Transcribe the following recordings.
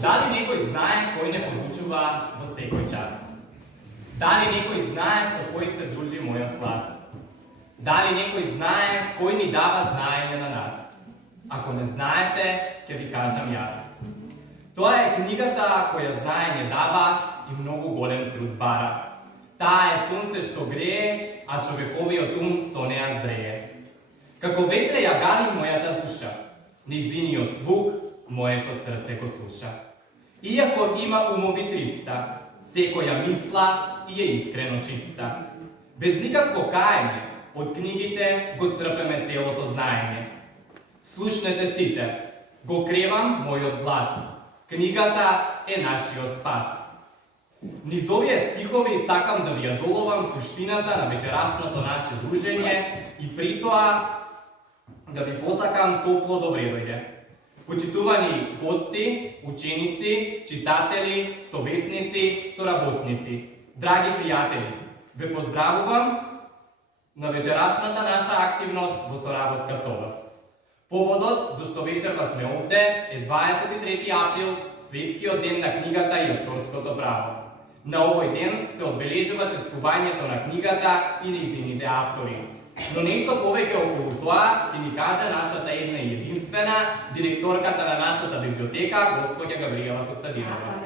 Дали некој знае кој не подучува во секој час? Дали некој знае со кој се дружи мојот клас? Дали некој знае кој ни дава знаење на нас? Ако не знаете, ќе ви кажам јас. Тоа е книгата која знаење дава и многу голем труд бара. Таа е сонце што грее, а човековиот ум со неа зрее. Како ветре ја гали мојата душа, нејзиниот звук моето срце го слуша. Иако има умови 300, секоја мисла и е искрено чиста. Без никакво каење, од книгите го црпеме целото знаење. Слушнете сите, го кревам мојот глас, книгата е нашиот спас. Низ овие стихови сакам да ви ја доловам суштината на вечерашното наше дружење и притоа да ви посакам топло добре дојде. Почитувани гости, ученици, читатели, советници, соработници, драги пријатели, ве поздравувам на вечерашната наша активност во соработка со вас. Поводот зашто вечерва сме овде е 23 април, Светскиот ден на книгата и авторското право. На овој ден се одбележува чествувањето на книгата и нејзините автори. Но нешто повеќе околу тоа ќе ни каже нашата една и единствена директорката на нашата библиотека, госпоѓа Габриела Костадинова.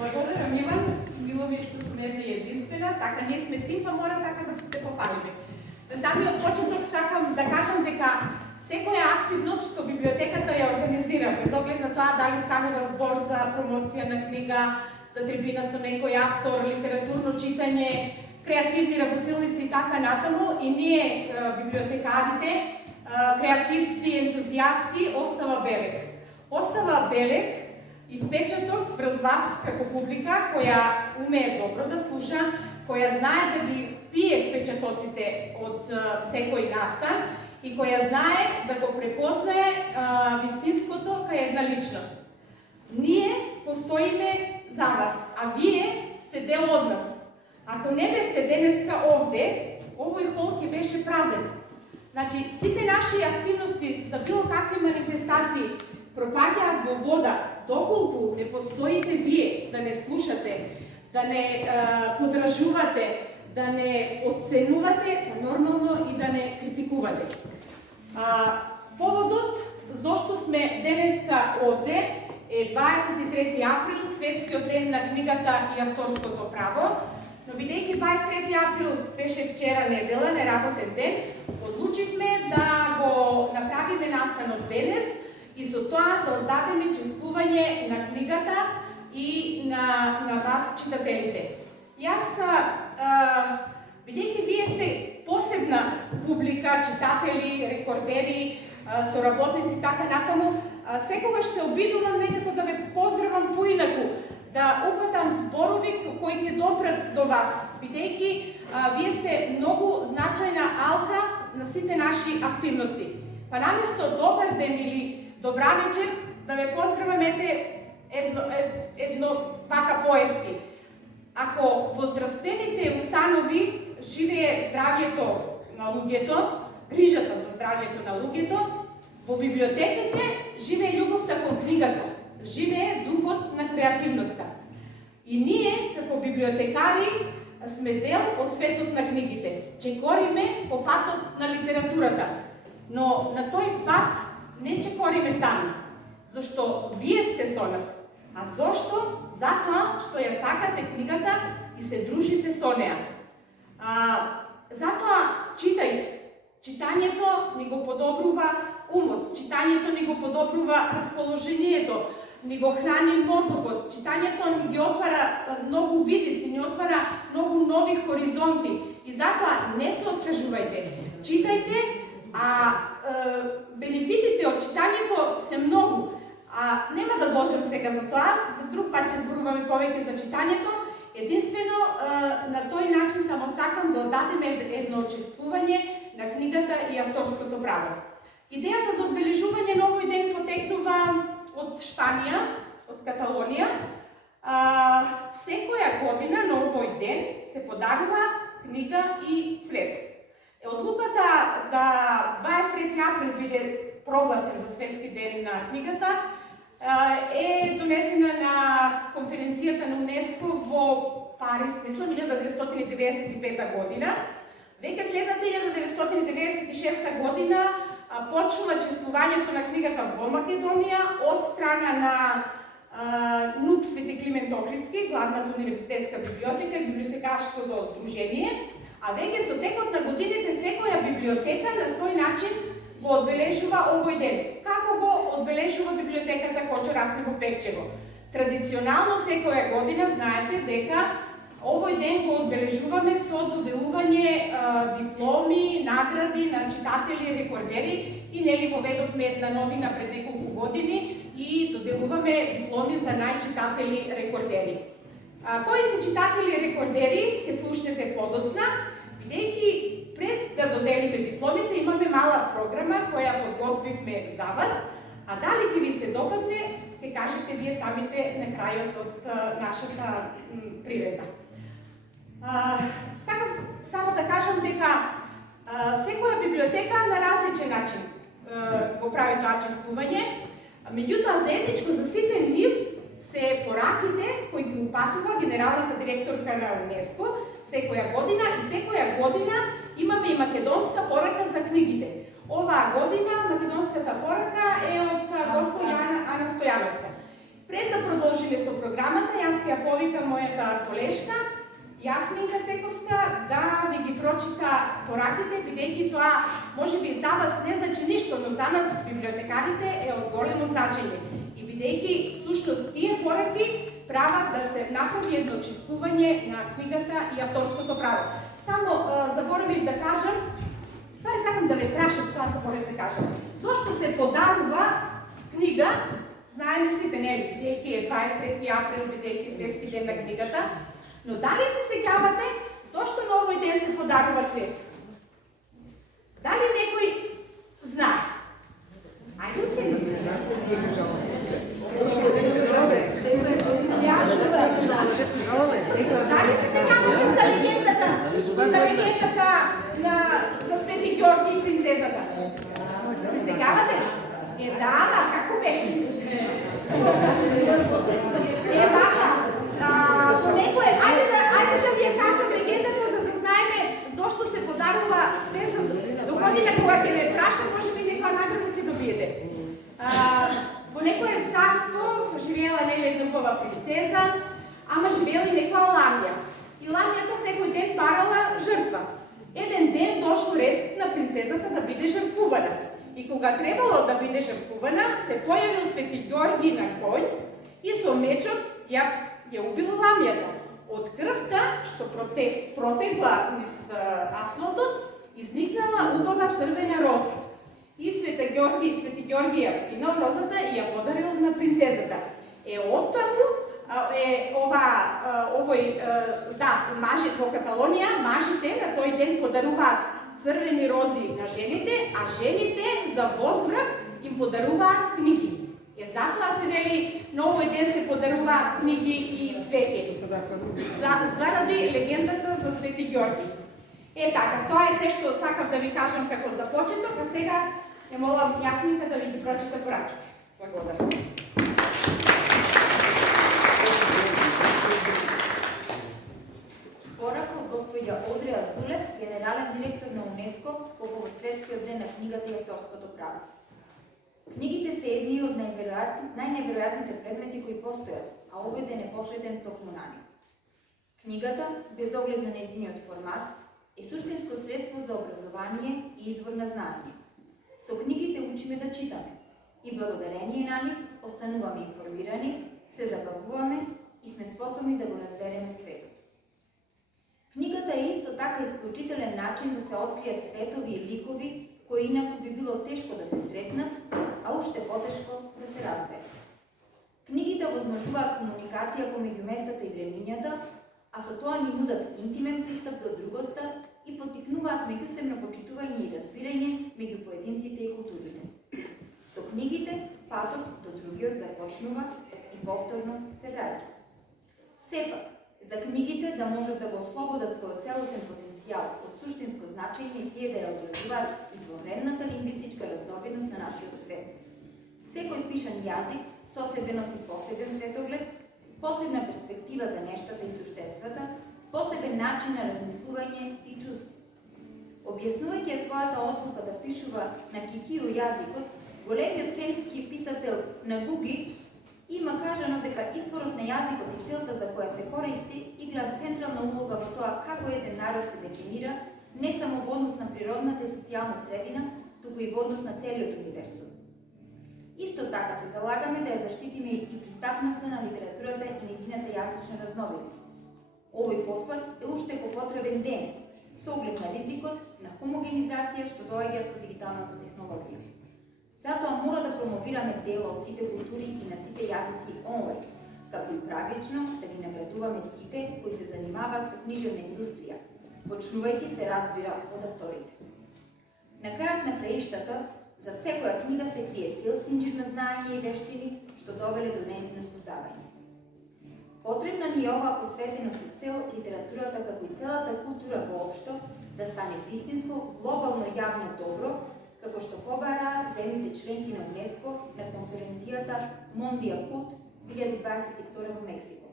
Благодарам, Иван. Мило ми е што сме една и единствена, така ние сме тим, па мора така да се пофалиме. На самиот почеток сакам да кажам дека секоја активност што библиотеката ја организира, без оглед на тоа дали станува збор за промоција на книга, за трибина со некој автор, литературно читање, креативни работилници и така натаму, и ние, библиотекарите, креативци, ентузијасти, остава белег. Остава белег и впечаток врз вас како публика, која умее добро да слуша, која знае да ги пие впечатоците од секој настан и која знае да го препознае вистинското кај една личност. Ние постоиме за вас, а вие сте дел од нас. Ако не бевте денеска овде, овој хол ќе беше празен. Значи, сите наши активности за било какви манифестации пропаѓаат во вода, доколку не постоите вие да не слушате, да не подражувате, да не оценувате, нормално и да не критикувате. Поводот зошто сме денеска овде е 23 април, Светскиот ден на книгата и авторското право, но бидејќи 23 април беше вчера недела, неработен ден, одлучивме да го направиме настанот денес и со тоа да оддадеме чествување на книгата и на вас, читателите. Јас, бидејќи вие сте посебна публика, читатели, рекордери, соработници, така натаму, секогаш се обидувам некако да ве поздравам поинаку, да упатам зборови кои ќе допрат до вас, бидејќи вие сте многу значајна алка на сите наши активности. Па наместо добар ден или добра вечер, да ве поздравам едно вака поетски. Ако во здравствените установи живее здравјето на луѓето, грижата за здравјето на луѓето, во библиотеките живее љубовта кон книгата, живее духот на креативноста. И ние, како библиотекари, сме дел од светот на книгите. Чекориме по патот на литературата. Но на тој пат не чекориме сами, зашто вие сте со нас. А зошто? Затоа што ја сакате книгата и се дружите со неа. Затоа читајте. Читањето ни го подобрува умот, читањето ни го подобрува расположението, ни го храни мозокот, читањето ни ги отвара многу видици, ни отвара многу нови хоризонти. И затоа не се откажувајте. Читајте, а бенефитите од читањето се многу. Нема да дожам сега за тоа, за друг пат ќе зборуваме повеќе за читањето. Единствено, на тој начин само сакам да оддадеме едно чествување на книгата и авторското право. Идејата за одбележување на овој ден потекнува од Шпанија, од Каталонија. Секоја година на овој ден се подарува книга и цвет. Одлуката да 23 април биде прогласен за Светски ден на книгата е донесена на конференцијата на УНЕСКО во Париз, мислам, 1995 година. Веќе следната 1996 година почнува чествувањето на книгата во Македонија од страна на НУП Свети Климент Охридски, главната универзитетска библиотека и библиотекарското здружение, а веќе со текот на годините секоја библиотека на свој начин го одбележува овој ден. Како го одбележува библиотеката Кочо Рацин во Пехчево? Традиционално секоја година знаете дека овој ден го одбележуваме со доделување дипломи, награди на читатели, рекордери и нели воведовме една новина пред неколку години и доделуваме дипломи за најчитатели рекордери. Кои се читатели рекордери, ќе слушнете подоцна, бидејќи пред да доделиме дипломите имаме мала програма која подготвивме за вас, а дали ќе ви се допадне, ќе кажете вие самите на крајот од нашата приредба. Сакав само да кажам дека секоја библиотека на различен начин го прави тоа чествување, меѓутоа заедничко за сите нив се пораките кои ги упатува генералната директорка на УНЕСКО секоја година и секоја година имаме и македонска порака за книгите. Оваа година македонската порака е од госпоѓа Ана Стојановска. Пред да продолжиме со програмата, јас ќе ја повикам мојата колешка Јасминка Цековска да ви ги прочита пораките, бидејќи тоа можеби за вас не значи ништо, но за нас библиотекарите е од големо значење. И бидејќи всушност тие пораки прават да се направи едно чествување на книгата и авторското право. Само заборавив да кажам, ствари сакам да ве прашам, тоа заборавив да кажам. Зошто се подарува книга, знаеме сите, нели, бидејќи е 23 април, бидејќи Светски ден на книгата, но дали се сеќавате зошто на овој ден се подарува цвет? Дали некој знае? Ајде ученици. Дали се сеќавате за легендата за Свети Ѓорги и принцезата? Се сеќавате? Да, како беше? По некој, ајде да ви ја кажам легендата, за да знаеме зошто се подарува цвет за до година кога ќе ме праша, може би некоја награда ќе добиете. Во некое царство живеела нели една убава принцеза, ама живеела и некоја ламја. И ламјата секој ден барала жртва. Еден ден дошло ред на принцезата да биде жртвувана. И кога требало да биде жртвувана, се појавил Свети Ѓорги на конј и со мечот ја убил ламјата. Од крвта што протегла низ асфалтот, изникнала убава црвена роза. И Свети Ѓорги ја скинал розата и ја подарил на принцезата. Оттаму мажи во Каталонија, мажите на тој ден подаруваат црвени рози на жените, а жените за возврат им подаруваат книги. Затоа се вели на овој ден се подаруваат книги и цвеќе. Заради легендата за Свети Ѓорги. Така, тоа е се што сакав да ви кажам како за почеток, а сега ја молам Јасминка да ви ги прочита порачите. Благодарам. Порак од господја Одреа Зулев, генерален директор на УНЕСКО по повод Светскиот ден на книгата и авторското право. Книгите се едни од најневеројатните предмети кои постојат, а овој ден е посветен токму на нив. Книгата, без оглед на нејзиниот формат, е суштинско средство за образование и извор на знаење. Со книгите учиме да читаме и благодарение на нив остануваме информирани, се забавуваме и сме способни да го разбереме светот. Книгата е исто така исклучителен начин да се откријат светови и ликови кои инаку би било тешко да се сретнат, а уште потешко да се разберат. Книгите овозможуваат комуникација помеѓу местата и времињата, а со тоа ни нудат интимен пристап до другоста и поттикнуваат меѓусебно почитување и разбирање меѓу поединците и културите. Со книгите патот до другиот започнува и повторно се враќа. Сепак, за книгите да можат да го ослободат својот целосен потенцијал потенцијал од суштинско значење е да ја одразуваат извонредната лингвистичка разновидност на нашиот свет. Секој пишан јазик со себе носи посебен светоглед, посебна перспектива за нештата и суштествата, посебен начин на размислување и чувство. Објаснувајќи својата одлука да пишува на кикију јазикот, големиот кенски писател Нагуги има кажано дека изборот на јазикот и целта за која се користи играат централна улога во тоа како еден народ се дефинира не само во однос на природната и социјална средина, туку и во однос на целиот универзум. Исто така се залагаме да ја заштитиме и пристапноста на литературата и нејзината јазична разновидност. Овој потфат е уште попотребен денес, со оглед на ризикот на хомогенизација што доаѓа со дигиталната технологија. Затоа мора да промовираме дела од сите култури и на сите јазици онлайн, како и правично да ги наградуваме сите кои се занимаваат со книжевна индустрија, почнувајќи се разбира од авторите. На крајот на краиштата, зад секоја книга се крие цел синџир на знаење и вештини што довеле до нејзино создавање. Потребна ни е оваа посветена со цел литературата како и целата култура воопшто да стане вистинско глобално јавно добро, како што побараат земјите членки на УНЕСКО на конференцијата Мондија Кут 2022 во Мексико.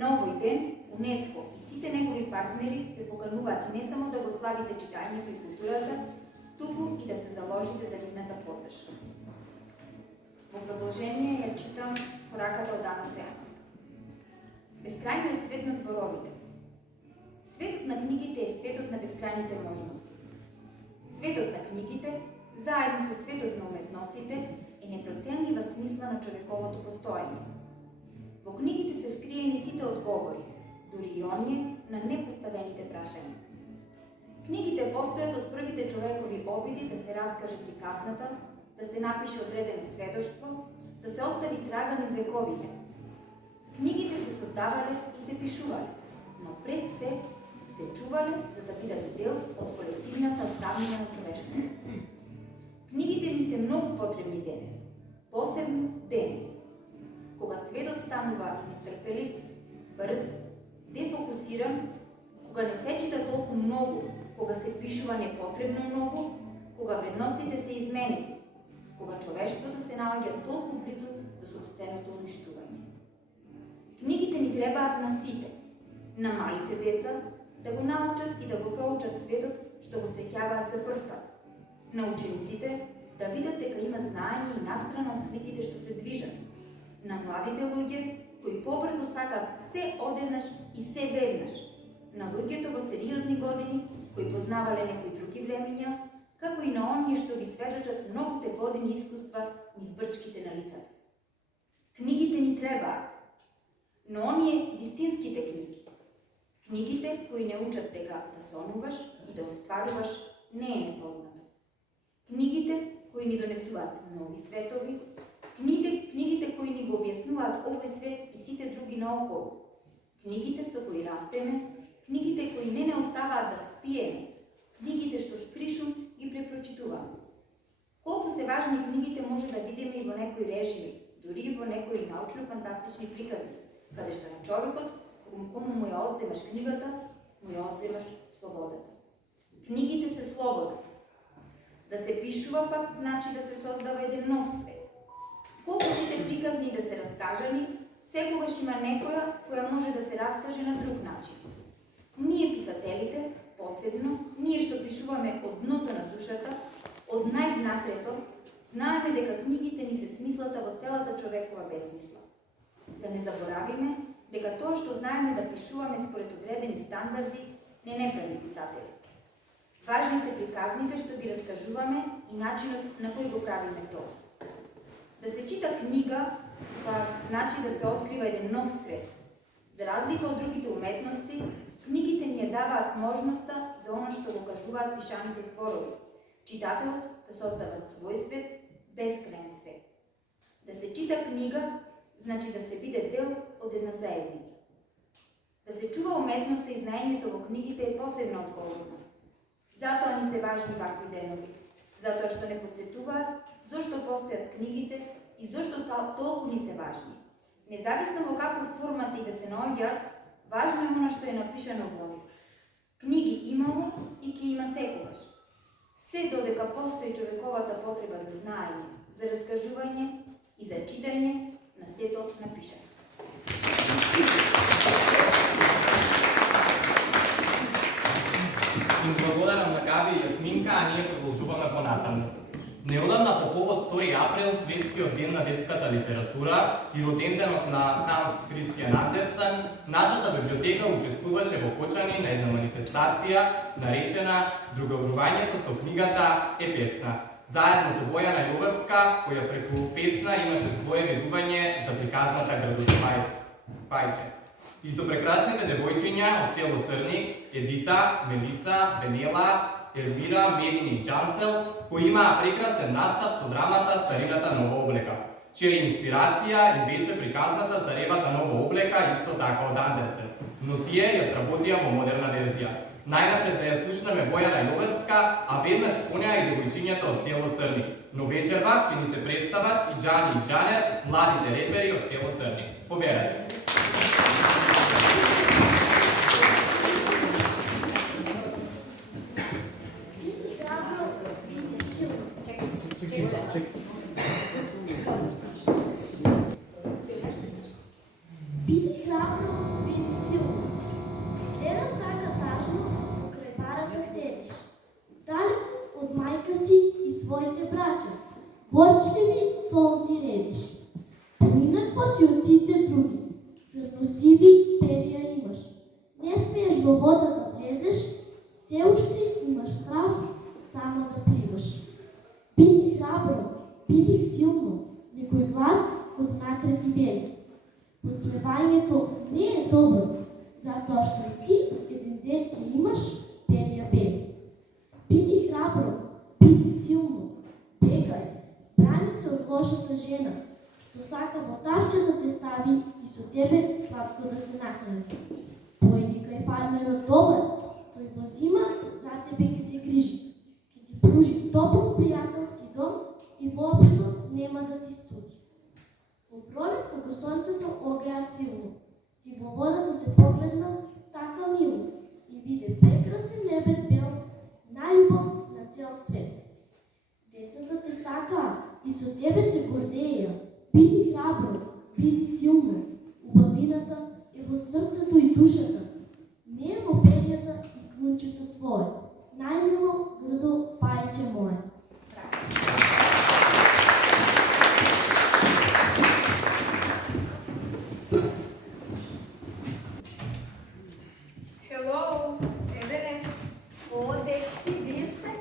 На овој ден УНЕСКО и сите негови партнери ве покануваат не само да го славите читањето и културата, туку и да се заложите за нивната поддршка. Во продолжение ја читам пораката од Ана Стојановска. Бескрајниот свет на зборовите. Светот на книгите е светот на бескрајните можности. Светот на книгите, заедно со светот на уметностите, е непроценлива смисла на човековото постоење. Во книгите се скриени сите одговори, дури и оние на непоставените прашања. Книгите постојат од првите човекови обиди да се раскаже приказната, да се напише одредено сведоштво, да се остави трага низ вековите. Книгите се создавале и се пишувале, но пред се чувале за да бидат дел од колективната оставнина на човештвото. Книгите ни се многу потребни денес, посебно денес, кога светот станува нетрпелив, брз, дефокусиран, кога не се чита толку многу, кога се пишува непотребно многу, кога вредностите се изменети, кога човештвото се наоѓа толку близу до собственото уништување. Книгите ни требаат на сите, на малите деца, да го научат и да го проучат светот што го сеќаваат за прв пат, на учениците да видат дека има знаење и настрана од сликите што се движат, на младите луѓе кои побрзо сакаат се одеднаш и се веднаш, на луѓето во сериозни години кои познавале некои други времиња, како и на оние што ги сведочат многуте години искуства низ брчките на лицата. Книгите ни требаат, но оние вистинските книги, книгите кои не учат дека да сонуваш и да остваруваш не е непознато. Книгите кои ни донесуваат нови светови, книгите кои ни го објаснуваат овој свет и сите други наоколу, книгите со кои растеме, книгите кои не оставаат да спиеме, книгите што спришу ги препрочитуваме. Колку се важни книгите може да видиме и во некои режими, дури и во некои научно-фантастични приказни, каде што на човекот, кому му ја одземаш книгата, му ја одземаш слободата. Книгите се слобода. Да се пишува пак значи да се создава еден нов свет. Колку сите приказни да се раскажани, секогаш има некоја која може да се раскаже на друг начин. Ние писателите, посебно, ние што пишуваме од дното на душата, од највнатрето, знаеме дека книгите ни се смислата во целата човекова безмисла. Да не заборавиме дека тоа што знаеме да пишуваме според одредени стандарди не прави писатели. Важни се приказните што ги раскажуваме и начинот на кој го правиме тоа. Да се чита книга, пак значи да се открива еден нов свет. За разлика од другите уметности, книгите ни ја даваат можноста за оно што го кажуваат пишаните зборови. Читателот да создава свој свет, бескрајен свет. Да се чита книга значи да се биде дел од една заедница. Да се чува уметноста и знаењето во книгите е посебна одговорност. Затоа ни се важни вакви денови, затоа што не потсетуваат зошто постојат книгите и зошто толку ни се важни. Независно во каков формат и да се наоѓаат, важно е она што е напишано во нив. Книги имало и ќе има секогаш. Се додека постои човековата потреба за знаење, за раскажување и за читање, на сето напишано. Им благодарам на Габи и Јасминка, а ние продолжуваме понатаму. Неодамна по повод 2 април, светскиот ден на детската литература и роденденот на Ханс Кристијан Андерсен, нашата библиотека учествуваше во Кочани на една манифестација наречена "Друговрувањето со книгата е песна". Заедно со Бојана Љубевска, која преку песна имаше свое ведување за приказната градот Пајче. И со прекрасните девојчиња од село Црник, Едита, Мелиса, Бенела, Ермира, Медини и Джансел, кои имаа прекрасен настап со драмата Царината нова облека, чија инспирација им беше приказната Царевата нова облека, исто така од Андерсен, но тие ја сработија во модерна верзија. Најнапред да ја слушнеме Бојана Љубевска, а веднаш по неа и девојчињата од село Црник. Но вечерва ќе ни се представат и Џани и Џанер, младите репери од село Црник. Поверете. Биди храбро, биди силно. Гледам така тажно, покрај барата седиш. Далеко од мајка си и своите браќа, горчливи солзи ледиш. Поинакво си од сите други, црносиви перија имаш. Не смееш во вода да влезеш, се уште имаш страв само да пливаш. Биди храбро, биди силно, некој глас однатре ти вели. Подсмевањето не е добро, затоа што и ти еден ден ќе имаш перија бели. Биди храбро, биди силно, бегај, брани се од лошата жена, што сака во тавче да те стави и со тебе сладко да се нахрани. Појди кај фармерот добар, тој во зима за тебе ќе се грижи, ќе ти пружи топол пријателски дом и воопшто нема да ти студи. Во пролет, кога сонцето огреа силно, ти во водата се погледна така мило и биде прекрасен лебед бел, најубав на цел свет. Децата те сакаа и со тебе се гордеја. Биди храбро, биди силно. Убавината е во срцето и душата, не е во перјата и клунчето твое. Најмило грдо Пајче мое. Hello, Евеле. О, дечки, вие се?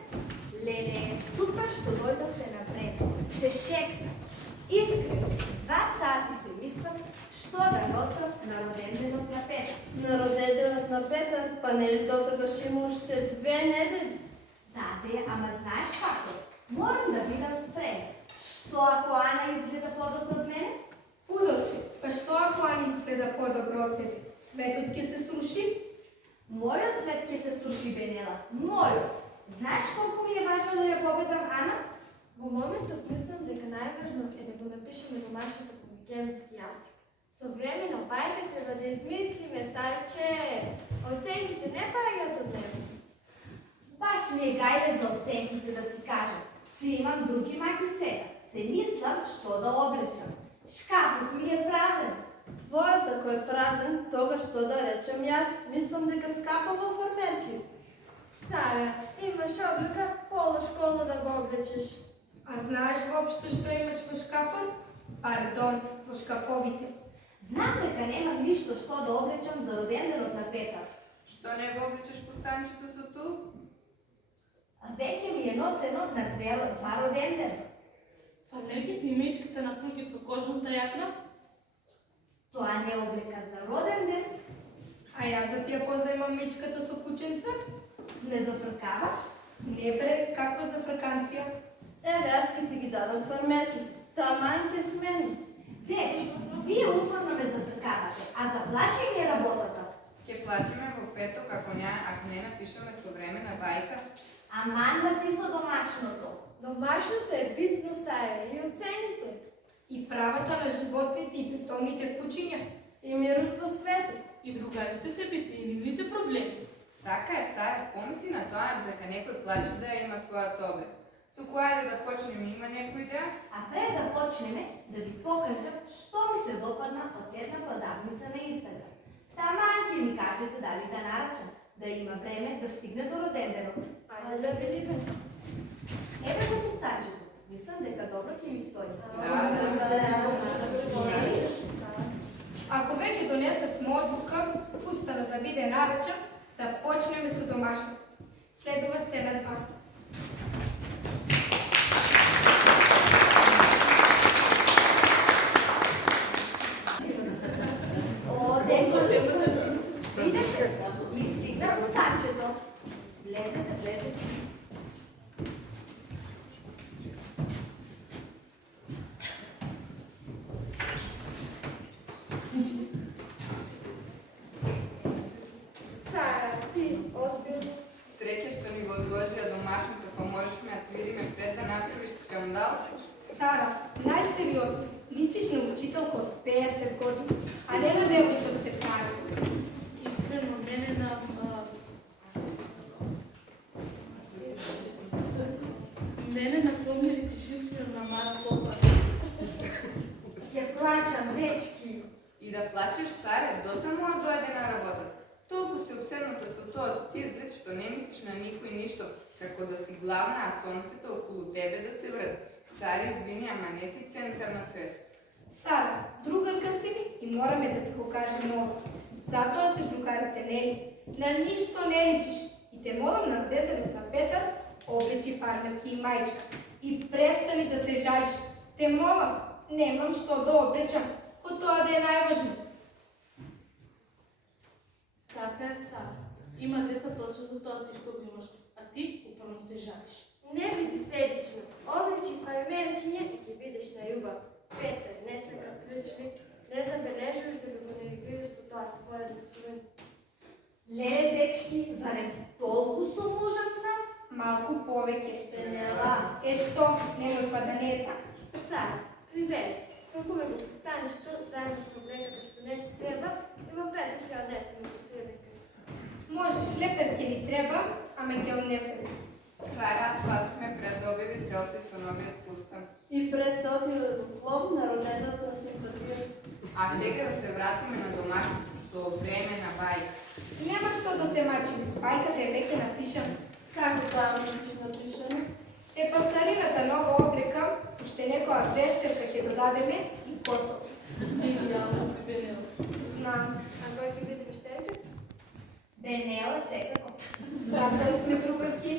Леле, супер што дојдовте напред. Се шекна. Искрено, 2 сати се мислам што да носам на роденденот на Петар. На роденденот на Петар, па нели дотргаш има уште 2 недели? Даде, ама знаеш како? Морам да бидам спремен. Што ако Ана изгледа подобро од мене? Удовче, па што ако Ани изгледа подобро од тебе? Светот ќе се сруши? Мојот свет ќе се сруши, Бенела. Мојот. Знаеш колку ми е важно да ја победам Ана? Во моментов мислам дека најважно е да го напишеме домашното по македонски јазик. Со време на бајка треба да измислиме, старче, оценките не паѓаат од него. Баш ми е гајле за оценките да ти кажам. Си имам други маки сега. Се мислам што да облечам. Шкафот ми е празен. Твојот ако е празен, тогаш што да речем јас? Мислам дека скапа во формерки. Сара, имаш облека, полу школу да го облечеш. А знаеш воопшто што имаш во шкафот? Пардон, во шкафовите. Знам дека немам ништо што да облечам за роденденот на Петар. Што не го обличаш постанчето со ту? Веќе ми е носено на 2 родендена. Фармерките и мечките на куќи со кожната јакна? Тоа не е облека за роден ден. А јас да ти ја позајмам мечката со кученца? Не зафркаваш? Не бре, каква зафрканција? Еве, јас ќе ти ги дадам фармерки. Таман ќе смени. Дечи, вие упорно ме зафркавате, а заплачи ми е работата. Ќе плачеме во петок ако не напишеме со време на бајка. Аманда ти со домашното. Домашното е битно, Сара, и оцените. И правата на животните и бездомните кучиња. И мирот во светот. И другарите се битни и нивните проблеми. Така е, Сара, помисли на тоа дека некој плаче да ја има својот обред. Туку ајде да почнеме, има некој идеја? А пред да почнеме, да ви покажам што ми се допадна од една подавница на Инстаграм. Таман ќе ми кажете дали да нарачам, да има време да стигне до роденденот. Ајде да видиме. Еве го фустанчето. Мислам дека добро ќе ми стои. Ако веќе донесевме одлука, фустанот да биде наречен, да почнеме со домашно. Следува сцена 2. О, дечки! Видете, ми стигна фустанчето. Влезете, влезете. Сара, ти, озбилно. Среќа што ни го одложија домашното, па можехме да ти видиме пред да направиш скандал. Сара, најсериозно, личиш на учителка од 50 години, а не на девојче од 15. Искрено, мене на кој ми речиш искрено на Мара Попа. Ќе плачам, дечки. И да плачеш, Саре, дотаму а дојде на работата. Толку си обседната со тоа ти изглед што не мислиш на никој ништо, како да си главна, а сонцето околу тебе да се врати. Сари, извини, ама не си центар на светот. Сара, другарка си ми и мораме да ти го кажем ово. Затоа се другарите, нели? На ништо не личиш. И те молам на роденденот на Петар, облечи фармерки и мајчка. И престани да се жалиш. Те молам, немам што да облечам, ко тоа да е најважно. Така е, Сара. Има 10 точно за тоа ти што го имаш, а ти упорно се жалиш. Не биди себично. Облечи фармерчиња и ќе бидеш на љубав. Петар, не сака клучни, не забележуваш да го нервираш со тоа твое рисување. Леле, дечки, зарем толку сум ужасна? Малку повеќе. Пенела. Е што, немој па да не е така. Сара, прибери се. Спакувај го фустанчето заедно со облеката што не ти треба и во петок ќе однесеме до Црвен крст. Може, шлепер ќе ни треба, ама ќе однесеме. Сара, спасихме пред да објави селфи со новиот фустан. И пред да отиде до клуб на роденденот на симпатијата. А сега да се вратиме на домашното, со време на бајка. Нема што да се мачим, бајката е веќе напишана. Како тоа мислиш напишана? Е, па Сарината нова облека, уште некоја вештерка ќе додадеме и готово. Идеално си, Бенела. Знам, А кој ќе биде вештарка? Бенела секако. затоа сме другарки.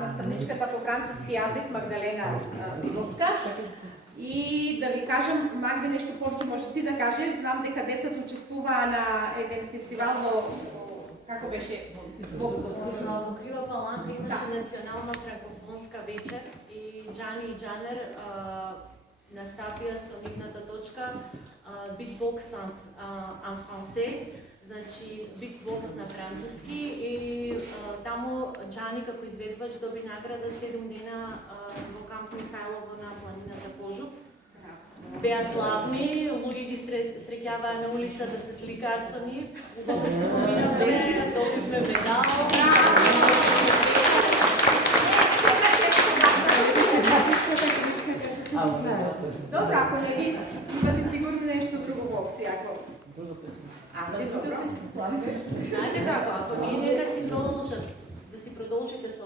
На страничката по француски јазик Магдалена Симовска. И да ви кажам, Магда, нешто повеќе може ти да кажеш. Знам дека децата учествуваа на еден фестивал во како беше? Во Крива Паланка имаше национална франкофонска вечер и Джани и Джанер настапија со нивната точка битбокс en français, значи битбокс на француски и таму Джани како изведувач доби награда 7 дена во камп Михајлово на планината Кожук. Беа славни, луѓе ги среќаваа на улица да се сликаат со нив. Убаво се поминавме, добивме медал. Добро, ако не ви имате сигурно нешто друго во опција, ако... Добро. Знаете како, ако ние да си продолжите со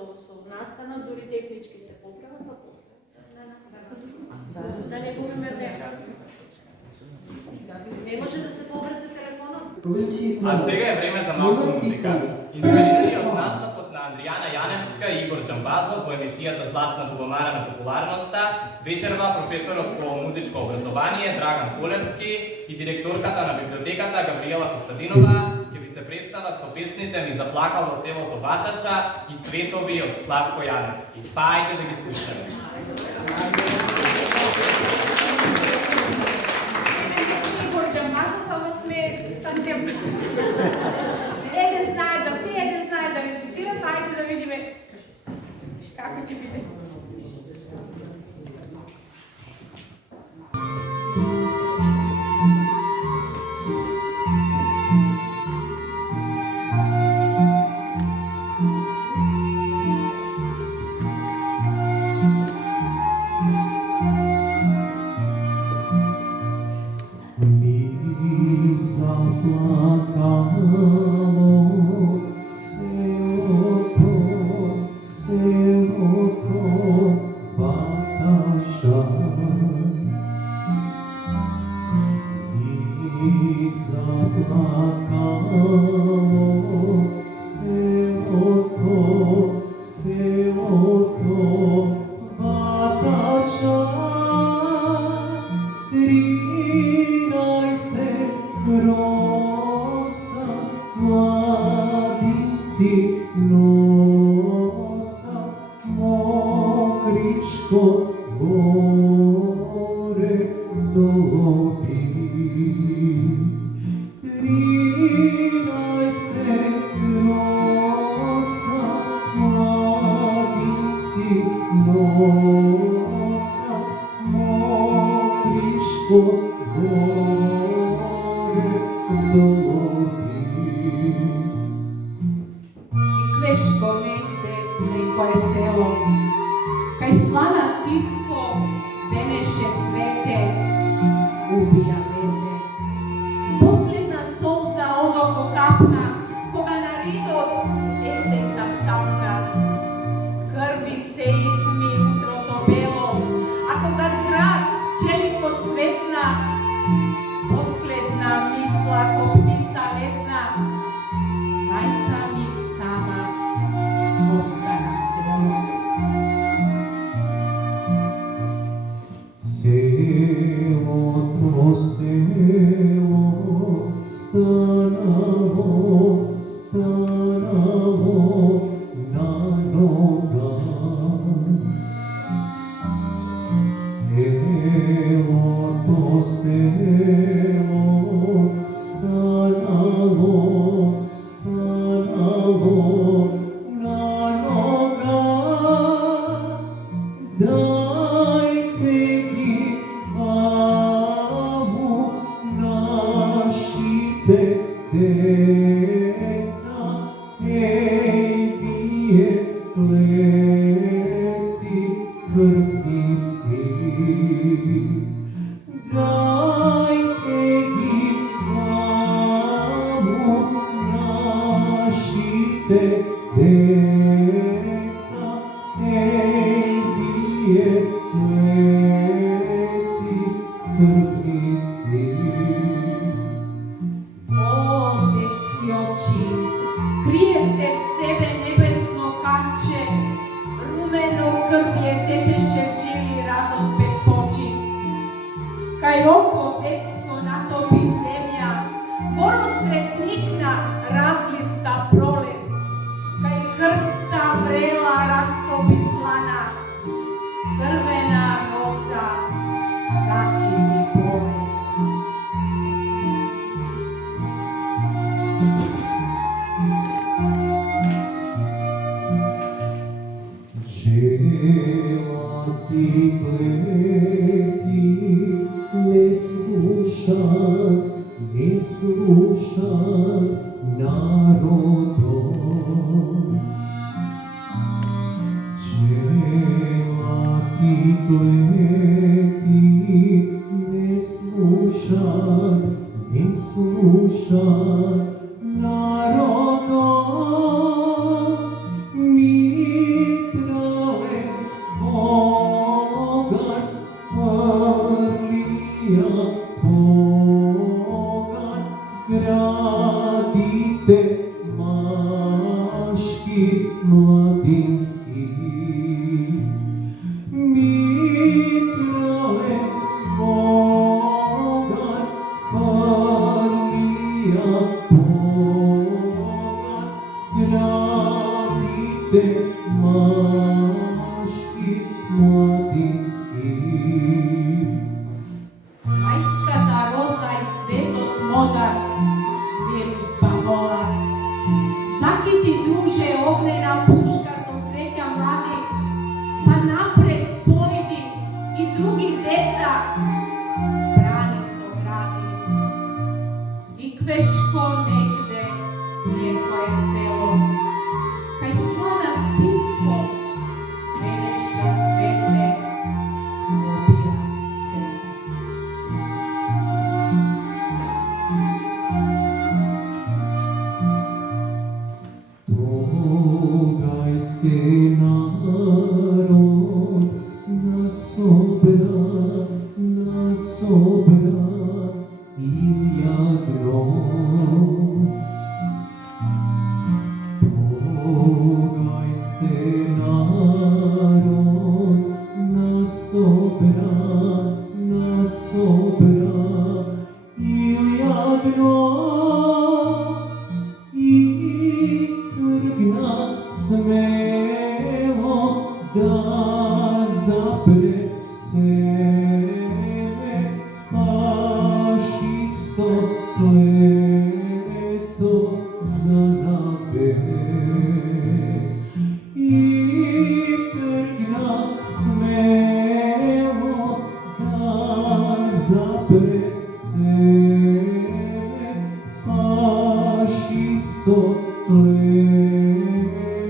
настанот, дури технички се поправат, па после на настанот. Да не губиме време. Не може да се побрзе телефонот. А сега е време за малку музика. Инспирирани од настапот на Андријана Јаневска и Игор Чамбазов во емисијата Златна бубамара на популарноста, вечерва професорот по музичко образование Драган Колевски и директорката на библиотеката Габриела Костадинова ќе ви се представат со песните Ми заплакал во селото Баташа и Цветови од Славко Јаневски. Па ајде да ги слушаме. Игор Чамбазов, ама сме тандем. Еден знае да пие, еден знае да рецитира, па ајде Tikveško negde preko je selo, kaj slana tivko veneše cvete, ubija mene. Posljedna solza od oko kapna, koga na ridot esenka stapna. Krvi se izmi utro to belo, ako ga zrak čeliko cvetna, posljedna misla ko ptica letna, majka mi sama ostana selo. Celo to selo stanalo na nogah. Celo to selo stanalo na nogah. Dajte gi glavu našite deca, vije kleti krvnici. Dajte gi glavu našite deca, vije kleti krvnici. Otecki oči, krijete v sebe nebesno kače, rumeno krvje tečeše v žili radost bez poči. Kaj oko detsko natopi zemlja, borod cvetnikna razlista prolet, kaj krv ta vrela rastopi slana, crvena rosa zakiti polet. Želati gledi, ne slušat narodom. Želati gledi, ne slušat narodom. Mitralec ogan, Valija pogan, gradite maški mladinski. Mitralec ogan, Valija pogan, gradite maški mladinski. Majskata roza i cvetot modar, miris bambola. Zakiti duže ognjena puška so cvetja mladi, pa napred pojdi i drugih deca, brani so gradi. Tikveško negde preko je selo, kaj slana tivko veneša cvete, ubija mene. Togaj se narod nasobra Iljadno. Togaj se narod nasobra Iljadno. I trgna smelo da zapre sebe, fašisto kleveto zanabe. I trgna smelo da zapre sebe, fašisto kleveto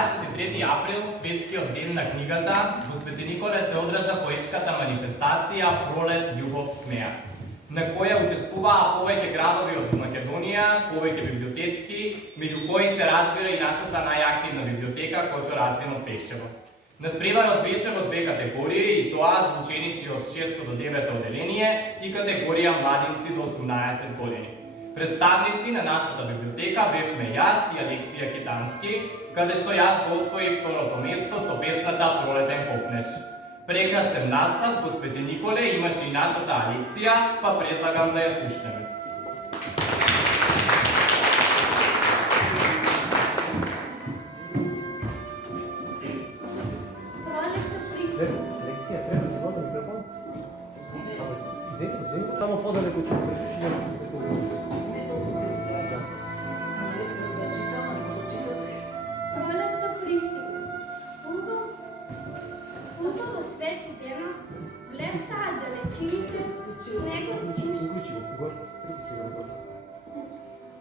23 април, светскиот ден на книгата, во Свети Николе се одржа поетската манифестација Пролет, љубов, смеа, на која учествуваа повеќе градови од Македонија, повеќе библиотеки, меѓу кои се разбира и нашата најактивна библиотека Кочо Рацин од Пешево. Надпреварот беше во две категории, и тоа за ученици од 6 до 9 одделение и категорија младинци до 18 години. Представници на нашата библиотека бевме јас и Алексија Китански, каде што јас го освоив второто место со песната Пролетен копнеш. Прекрасен настав во Свети Николе имаше и нашата Алексија, па предлагам да ја слушнеме. Алексија, треба да извади микрофон? Вземи, само подалеку ќе пречиш и Пролетта пристигна. Пулка во свети денот, блескаа далечините,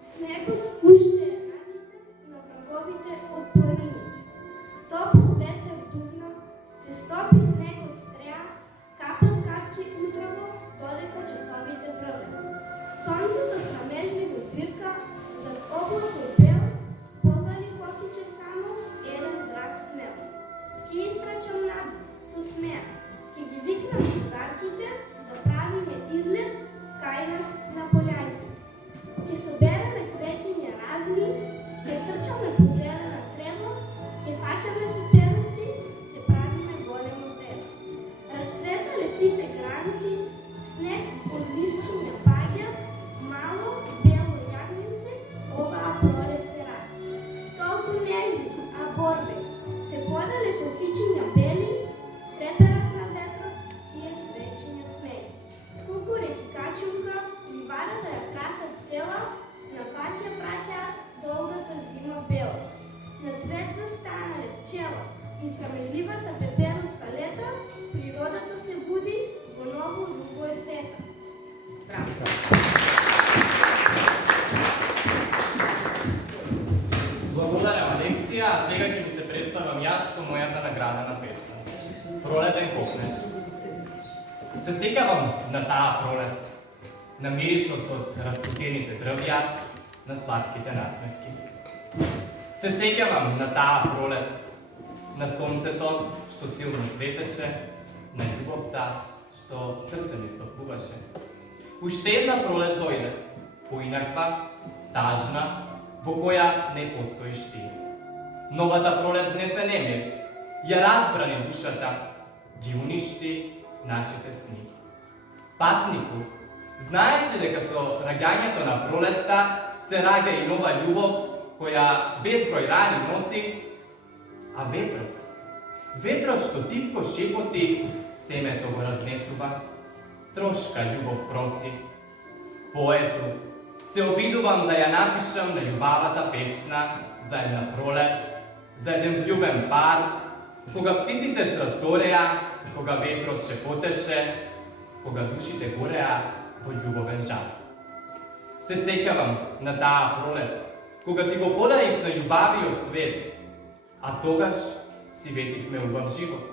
снегот уште раките на враговите од планините. Топол ветер дувна, се стопи снег од стреа, капел капки утрово, додека часовите врве. Сонцето срамежливо цирка, зад облакот бел, повали кокиче само еден зрак смел. Ки истрачам надвор, со смеа, ки ги викнам другарките да правиме излет кај нас на пољајките. Ке собереме цветиња разни, ке трчаме по зелена трева, ке фаќаме суперути, ке правиме големо време. Расцветале сите гранки, снег од ливчиња паѓа, мало бело јагненце, оваа пролет се раѓа. Толку нежни, а борбе, се поделе кокичиња бели, треперат на ветрот, тие цвечиња смеји. Кукуреки качунка, ливадата ја красат цела, на патја праќаат долгата зима бела. На цвет застанале пчела и срамежливата пеперутка лета, природата се буди во ново љубо е сета. Благодарам, Алексија, а сега ќе ви се представам јас со мојата наградена песна. Пролетен копнеш. Се сеќавам на таа пролет, на мирисот од расцветените дрвја, на сладките насмевки. Се сеќавам на таа пролет, на сонцето што силно светеше, на љубовта што срце ми стоплуваше. Уште една пролет дојде, поинаква, тажна, во која не постоиш ти. Новата пролет внесе немир, ја разбрани душата, ги уништи нашите сни. Патнику, знаеш ли дека со раѓањето на пролетта се раѓа и нова љубов која безброј рани носи, а ветрот што тивко шепоти, семето го разнесува, трошка љубов проси. Поету, се обидувам да ја напишам на љубавата песна за една пролет, за еден влюбен пар, кога птиците црцореа, кога ветрот шепотеше, кога душите гореа во љубовен жар. Се сеќавам на таа пролет, кога ти го подарив на љубавиот цвет, а тогаш си ветивме убав живот,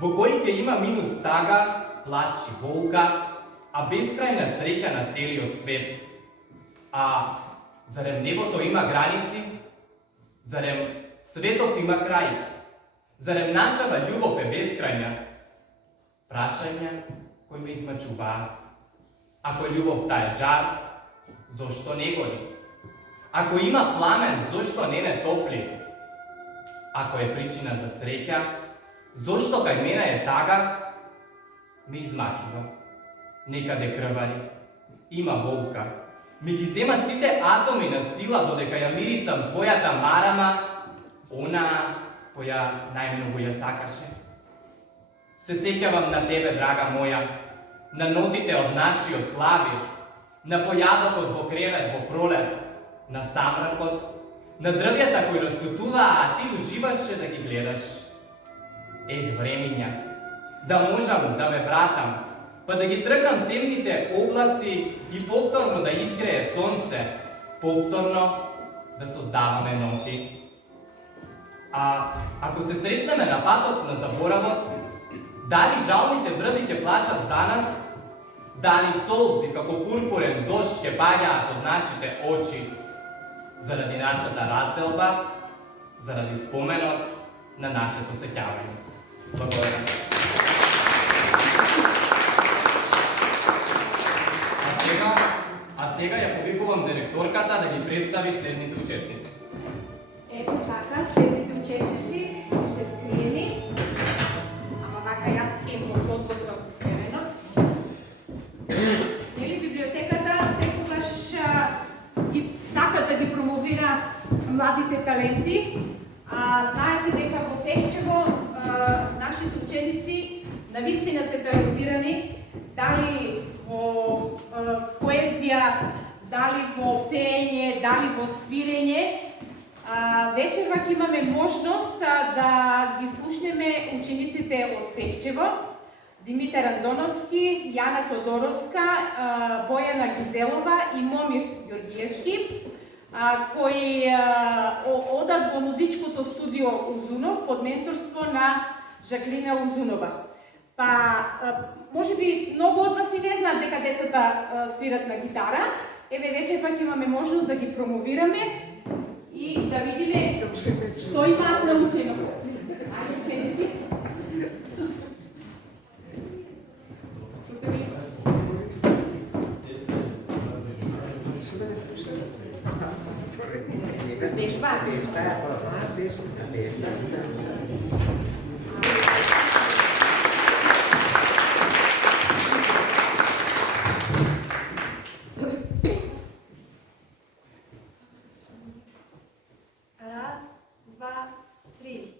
во кој ќе има минус тага, плач и болка, а бескрајна среќа на целиот свет. А зарем небото има граници? Зарем светот има крај? Зарем нашава љубов е бескрајна? Прашања кои ме измачуваат. Ако љубовта е жар, зошто не гори? Ако има пламен, зошто не ме топли? Ако е причина за среќа, зошто кај мене е тага? Ме измачува, некаде крвари, има болка. Ми ги зема сите атоми на сила додека ја мирисам твојата марама, она која најмногу ја сакаше. Се сеќавам на тебе, драга моја, на нотите од нашиот клавир, на појадокот во кревет во пролет, на самракот, на дрвјата кои расцутуваа, а ти уживаше да ги гледаш. Ех, времиња, да можам да ме вратам, па да ги тргнам темните облаци и повторно да изгрее сонце, повторно да создаваме ноти. А ако се сретнеме на патот на заборавот, дали жалните врви ќе плачат за нас, дали солзи како пурпурен дожд ќе паѓаат од нашите очи заради нашата разделба, заради споменот на нашето сеќавање. Благодарам. А сега ја повикувам директорката да ги представи следните учесници. Ето така, следните учесници се скриени. Ама вака јас ќе им подготвам теренот. Нели библиотеката секогаш ги сака да ги промовира младите таленти. Знаете дека во Пехчево нашите ученици навистина се талентирани, дали во поезија, дали во пеење, дали во свирење. Вечерва ќе имаме можност да ги слушнеме учениците од Пехчево, Димитар Андоновски, Јана Тодоровска, Бојана Гизелова и Момир Ѓоргиевски, кои одат во музичкото студио Узунов под менторство на Жаклина Узунова. Може би многу од вас и не знаат дека децата свират на гитара. Еве вечерва ќе имаме можност да ги промовираме и да видиме што имаат научено. Ајде, ученици. Вежба. Раз, два, три.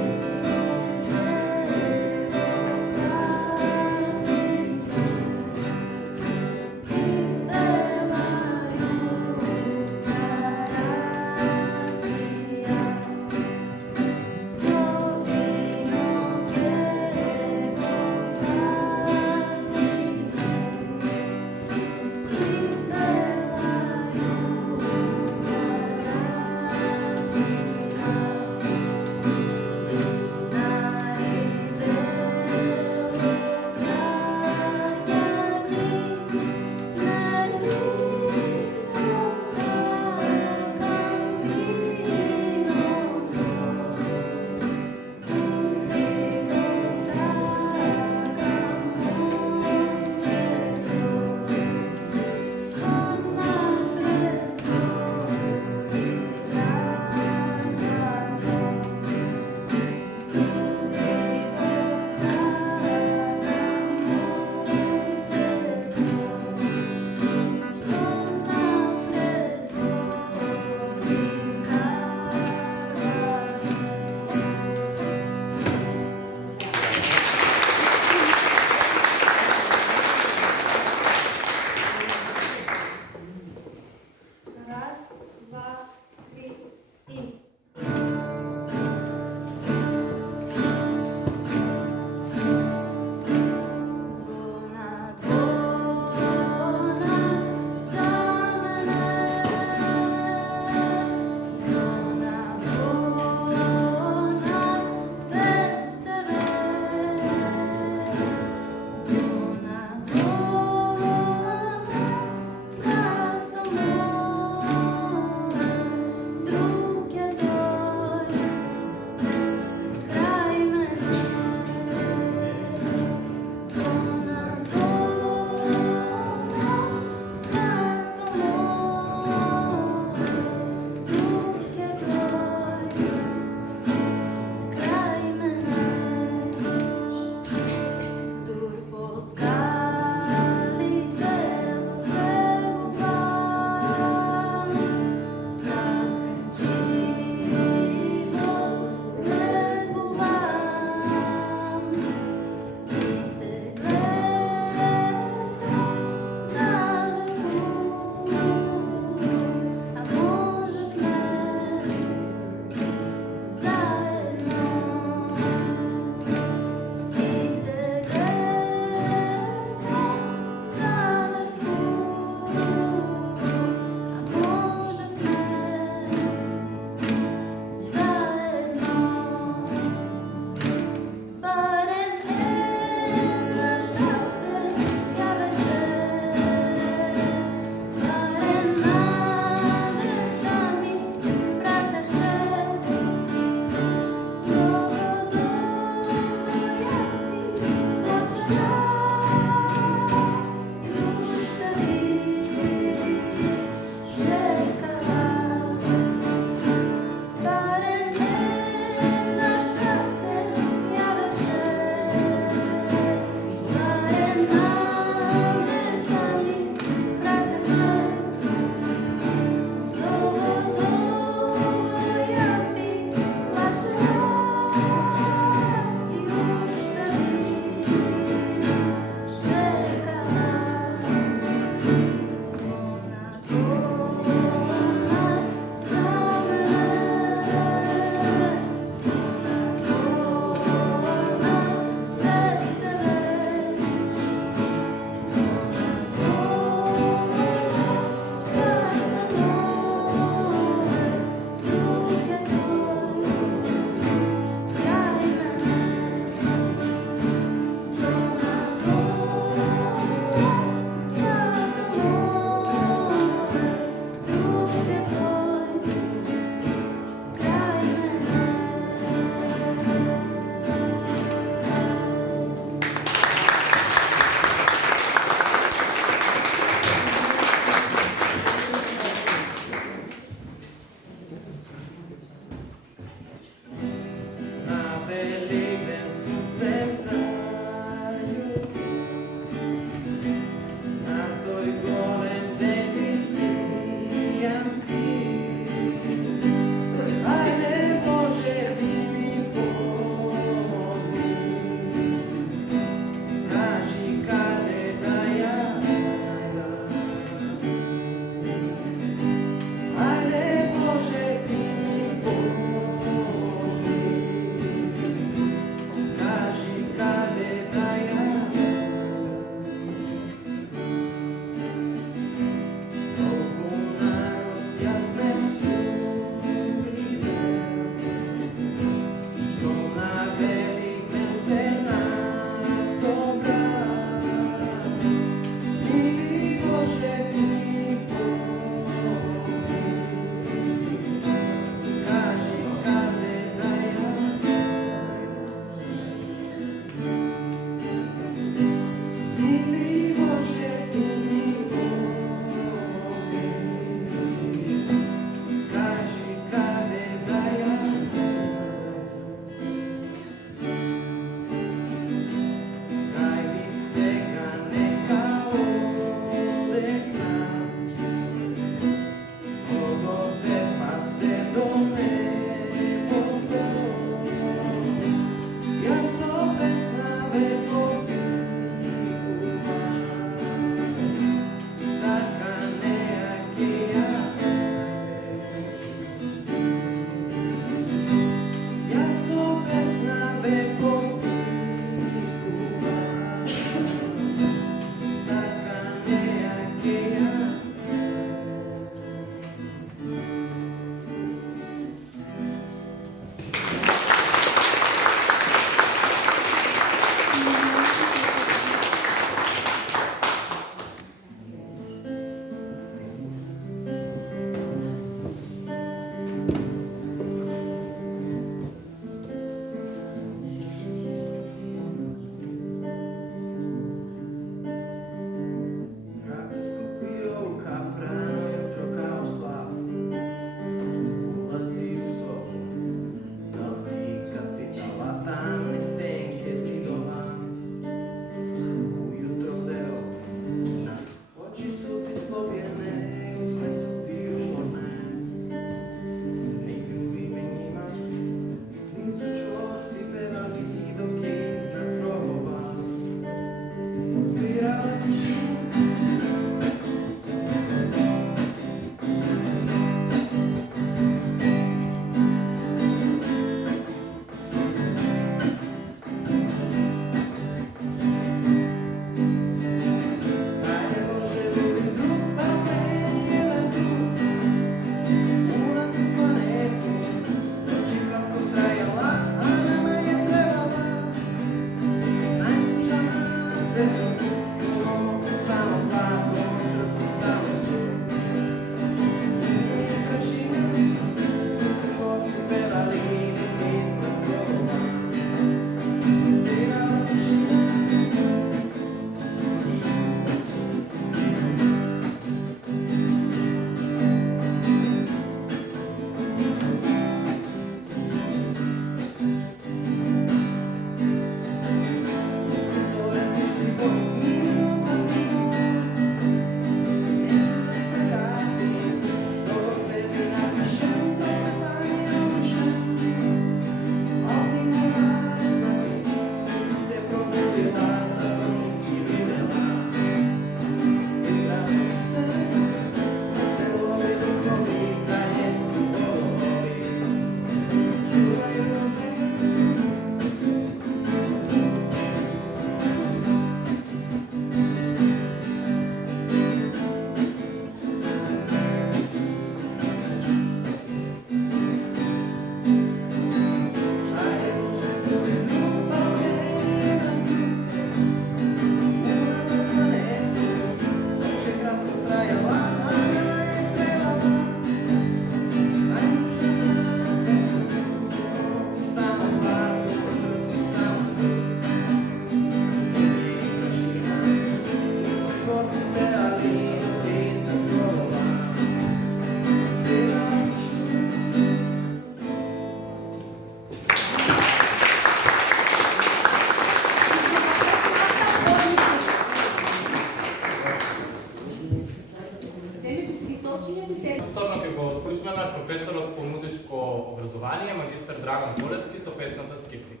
Повторно ќе го слушнеме професорот по музичко образование, магистар Драган Колевски со песната Скептик.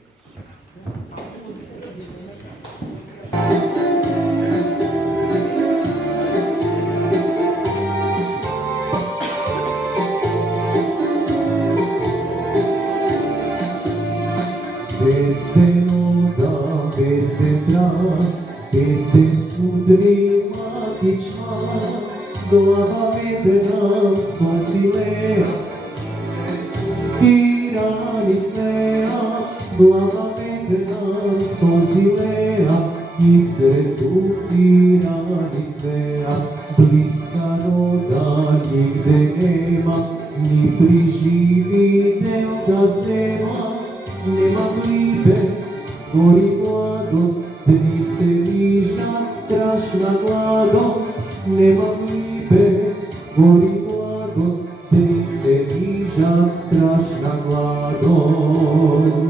Peste noda, peste trava, peste sudri matiča, glava vedena solzilea, tiranitnea, glava vedena solzilea, i sredu tiranitnea, bliska roda nigde nema, ni priživite da zema, nema glibe, gori mladost, dni se niža, strašna gladost, nema glibe, gori mladost, dni se niža, strašna gladost.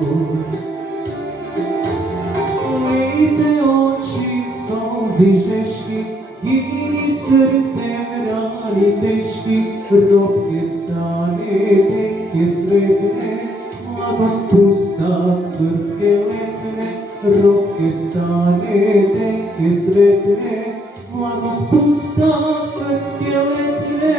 Lejte oči, solzi žeški, jedini srcem rani teški, ropke stane, tenke sretne, mladost pusta, krvke letne, ropke stane, tenke sretne, mladost pusta, krvke letne.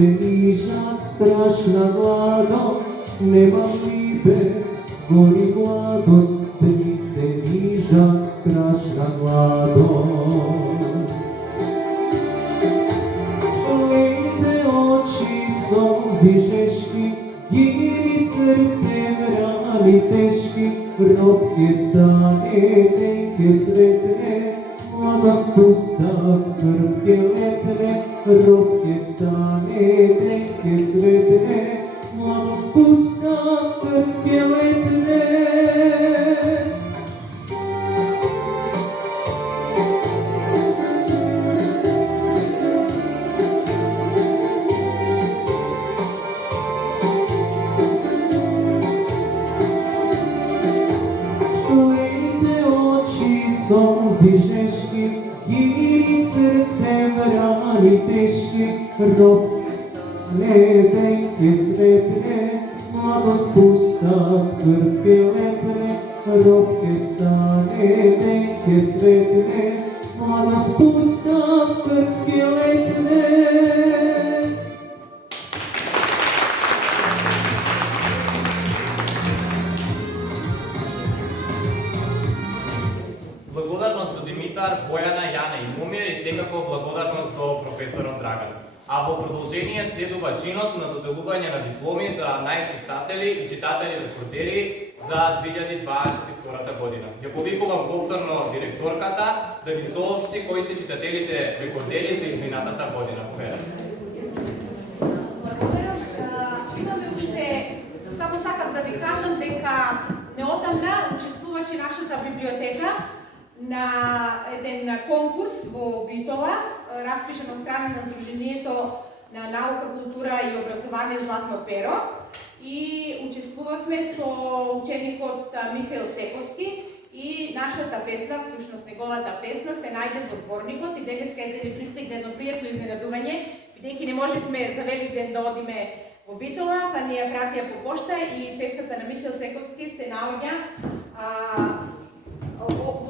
nižak, strašna mladost, nemam libe, gori mladost, mi se nižak, strašna mladost. Lejte oči, solzi žeški, jini srcem rani teški, ropke stane, tenke sretne, mladost pusta, krvke letne, ropke stane, tenke sretne, mladost pusta, krvke letne. Lejte oči, solzi žeški, jini srcem rani teški, ropke stane, tenke sretne, mladost pusta, krvke letne, ropke stane, tenke sretne, mladost pusta, krvke letne. Благодарност до Димитар, Бојана, Јана и Момир и секако благодарност до професорот Драган. А во продолжение следува чинот на доделување на дипломи за најчитатели, читатели рекордери за 2022 година. Ја повикувам повторно директорката да ви соопшти кои се читателите рекордери за изминатата година. Поведете. Благодарам. Имаме уште, само сакам да ви кажам дека неодамна учествуваше нашата библиотека на еден конкурс во Битола, распишан од страна на Сдруженијето на наука, култура и образование Златно перо и учествувавме со ученикот Михаил Цековски и нашата песна, всушност неговата песна, се најде во зборникот и денеска е да ни пристигне едно пријатно изненадување, бидејќи не можевме за Великден да одиме во Битола, па ни ја пратија по пошта и песната на Михаил Цековски се наоѓа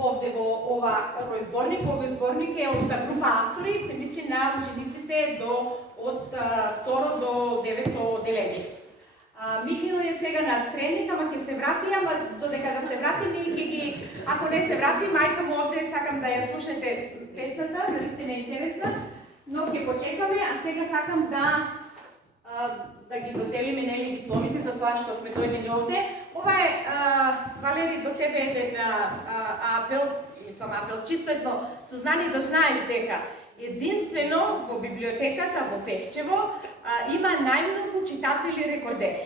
овде во овој зборник. Овој зборник е од група автори, се мисли на учениците од 2 до 9 деление. Михаил е сега на тренинг, ама ќе се врати, ама додека да се врати, ние ќе ги, ако не се врати, мајка му овде сакам да ја слушнете песната, наистина е интересна, но ќе почекаме, а сега сакам да ги доделиме нели дипломите за тоа што сме дојдени овде. Ова е, Валери, до тебе еден апел, чисто едно сознание да знаеш дека единствено во библиотеката во Пехчево има најмногу читатели рекордери.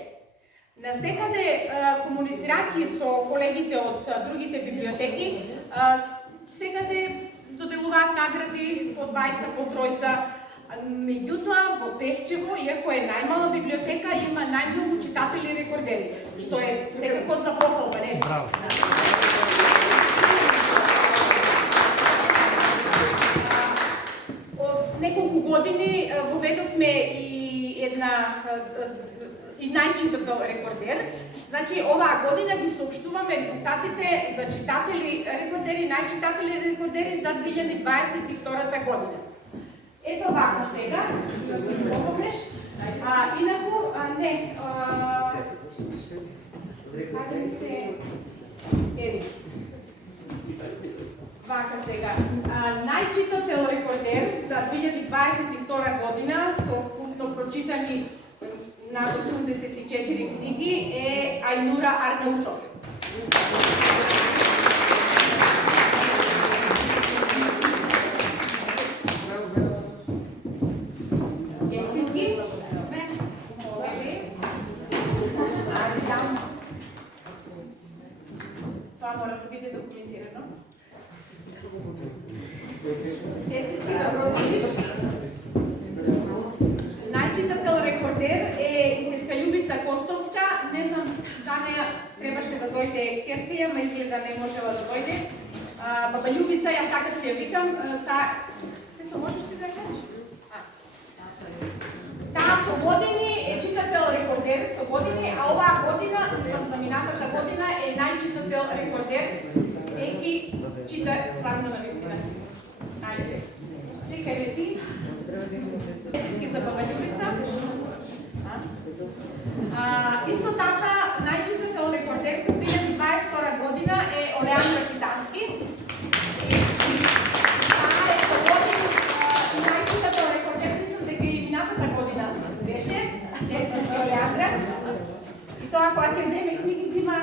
Насекаде, комуницирајќи со колегите од другите библиотеки, секаде доделуваат награди по двајца, по тројца. Меѓутоа, во Пехчево, иако е најмала библиотека, има најмногу читатели рекордери, што е секако за похвала, не? Браво! Од неколку години воведовме и најчитател рекордер. Значи, оваа година ги соопштуваме резултатите за читатели рекордери, најчитатели рекордери за 2022 година. Ето вака сега, да го помогнеш. Инаку, не, ајде се, еди. Вака сега, најчитател рекордер за 2022 година со вкупно прочитани над 84 книги е Ајнура Арнаутов. Честитки. Това мора да биде документирано. Честитки, добро дошиш. Најчитател рекордер е тетка Љубица Костовска. Не знам, за неја требаше да дојде керка, ама изгледа не можела да дојде. Баба Љубица, ја така си ја викам, Цецо, можеш ти да ја кажеш? Таа со години е читател рекордер со години, а оваа година, за минатата година е најчитател рекордер, еки чита стварно на вистина. Ајде, сликајме ти. Сликајме за баба Љубица. така, најчитател рекордер за 2022 година е Олеандра Китански. Таа е свободен најчитател рекордер, мислам дека и минатата година беше. Честитки, Олеандра. И тоа кога ќе земе книги, зима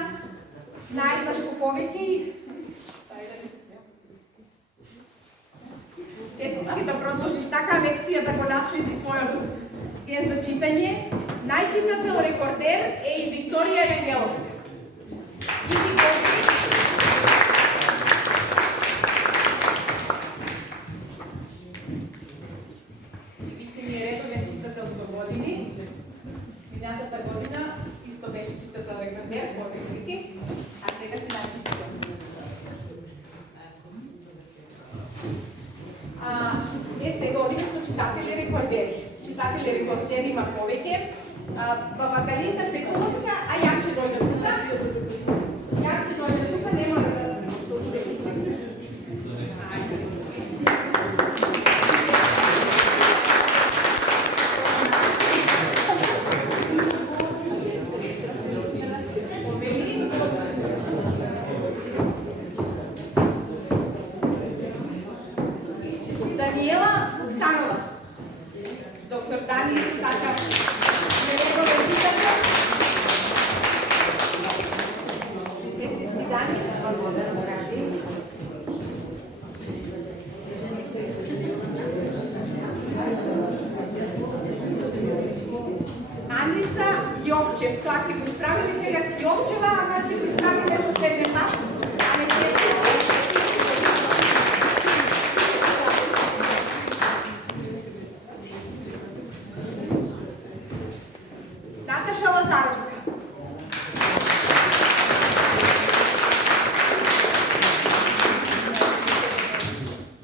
наеднаш по повеќе и честитки да продолжиш така лекција да го наследи твојот ген за читање. Најчитател рекордер е и Викторија Јангеловска. Вики ми е редовен читател со години. Минатата година исто беше читател рекордер, Вики, а сега си најчитател. 10 години со читатели рекордери. Читатели рекордери има повеќе. Баба Галинка Секуловска, а јас ќе дојдам тука. Нема да Даниела Оксанова. Доктор Дани исто така нередовен читател. Честитки, Дани. Аница Јовчев. Тоа ќе го справиме сега с Јовчева, ама ќе го справиме со следен пат. Наташа Лазаровска.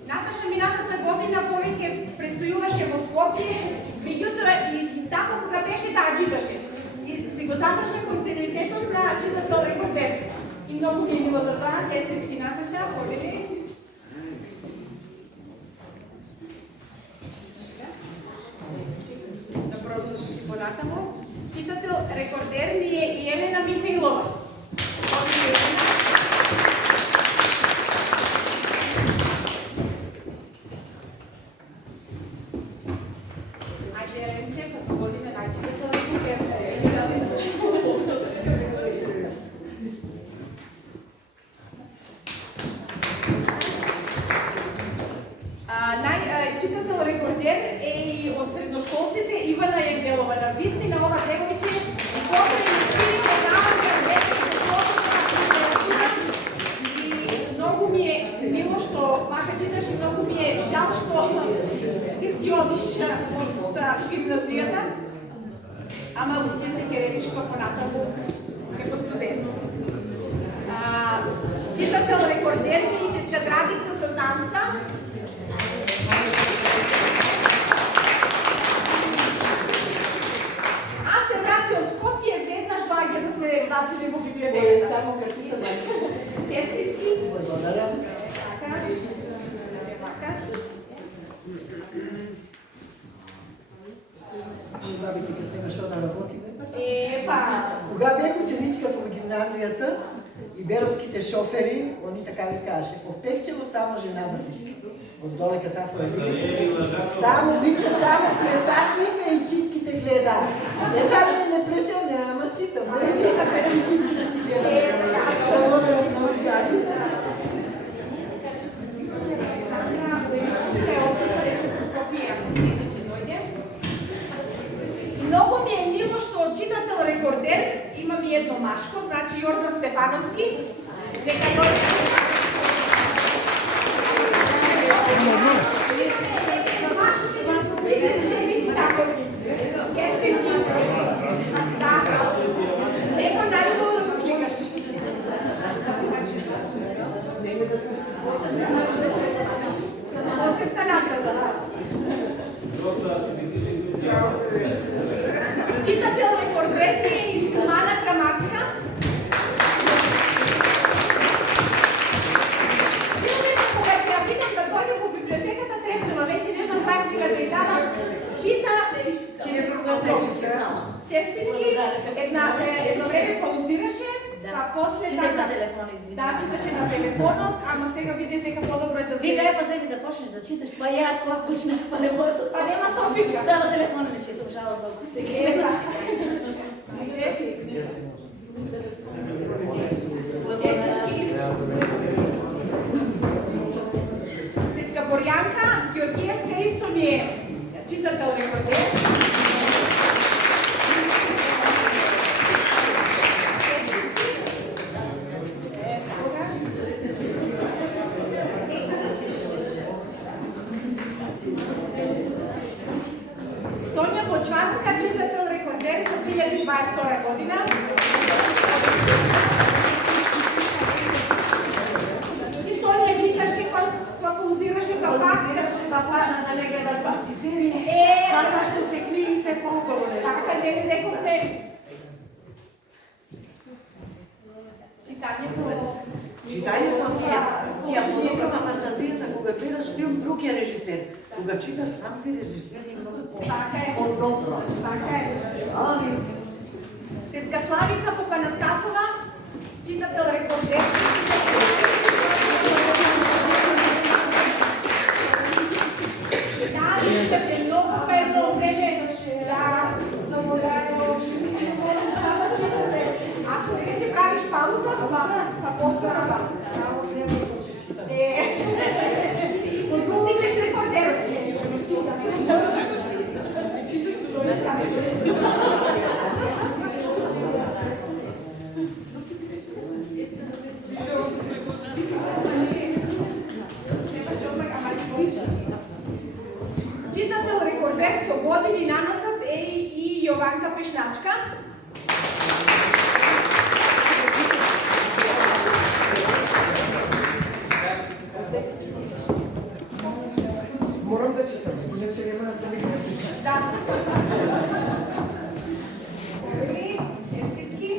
Наташа минатата година повеќе престојуваше во Скопје, меѓутоа и тако кога беше таа читаше. И си го задржа континуитетот на читател рекордер. И многу ми е мило за тоа, честитки Наташа, повели. Да продолжиш и понатаму. Читател рекордер ни е и Елена Михаилова. Ајде, Еленче, како година најчитател рекордер. Читател рекордер е и од средношколците Ивана Јангелова. На вистина ова девојче и многу ми е мило што мака читаш и многу ми е жал што ти си одиш од гимназијата, ама си се керевиш па понатаму како студент. Читател рекордер ми е тетја Драгица Сасанска. Од Скопје веднаш доаѓа да се зачини во библиотеката. Честитки. Благодаря. Што да работиме? Кога бев ученичка во гимназијата и беровските шофери, они така ви каже, повпехчево само жена да си оддолека сафо е. Таму вика само гледат, вика и читките гледа. Сега не плетеме, ама читам. Не читате и читките си гледат. Благодаря много, Гари. Многу ми е мило што од читател рекордер имам и едно машко, значи Јордан Стефановски. Нека честитки. Да. Него најубаво да го сликаш. Посебна награда. Читател рекордер е и Силмана Крамарска. Силмана, кога ќе ја видам да дојде во библиотеката, трепнува, вече не знам как си да ја дадам. Чита, че не прогласеше. Честитки, едно време паузираше, а после Читам на телефона, извини. Да, читаше на телефонот, ама сега видите дека подобро е да се... Вика, па земи да почнеш да читаш, па и аз кога почнах, па не мога да Па нема се опитка. Сега на телефона не читам, жалам толку сте ги. Тетка Борјанка Ѓоргиевска исто ни е читател рекордер. Сонја Бочварска, читател рекордер за 2022 година. И Сонја читаше, па паузираше, па пак да не гледат баски серии, затоа што се книгите поубаво не. Така не ви рековме. Читањето тија помага на фантазијата, кога гледаш филм, друг е режисер. Кога читаш сам си режисер и многу по-добро. Така е. Тетка Славица Попанастасова, читател рекордер. Да, читаше многу едно време. Да, самодајно. Само читате. Ако сега ќе правиш пауза, па после това. Само гледам че читам. Колку стигнеш рекордерот? Читател рекордер со години наназад е и Јованка Пешначка. Морам да читам, иначе нема да ви гледам. Да. Добри, честитки.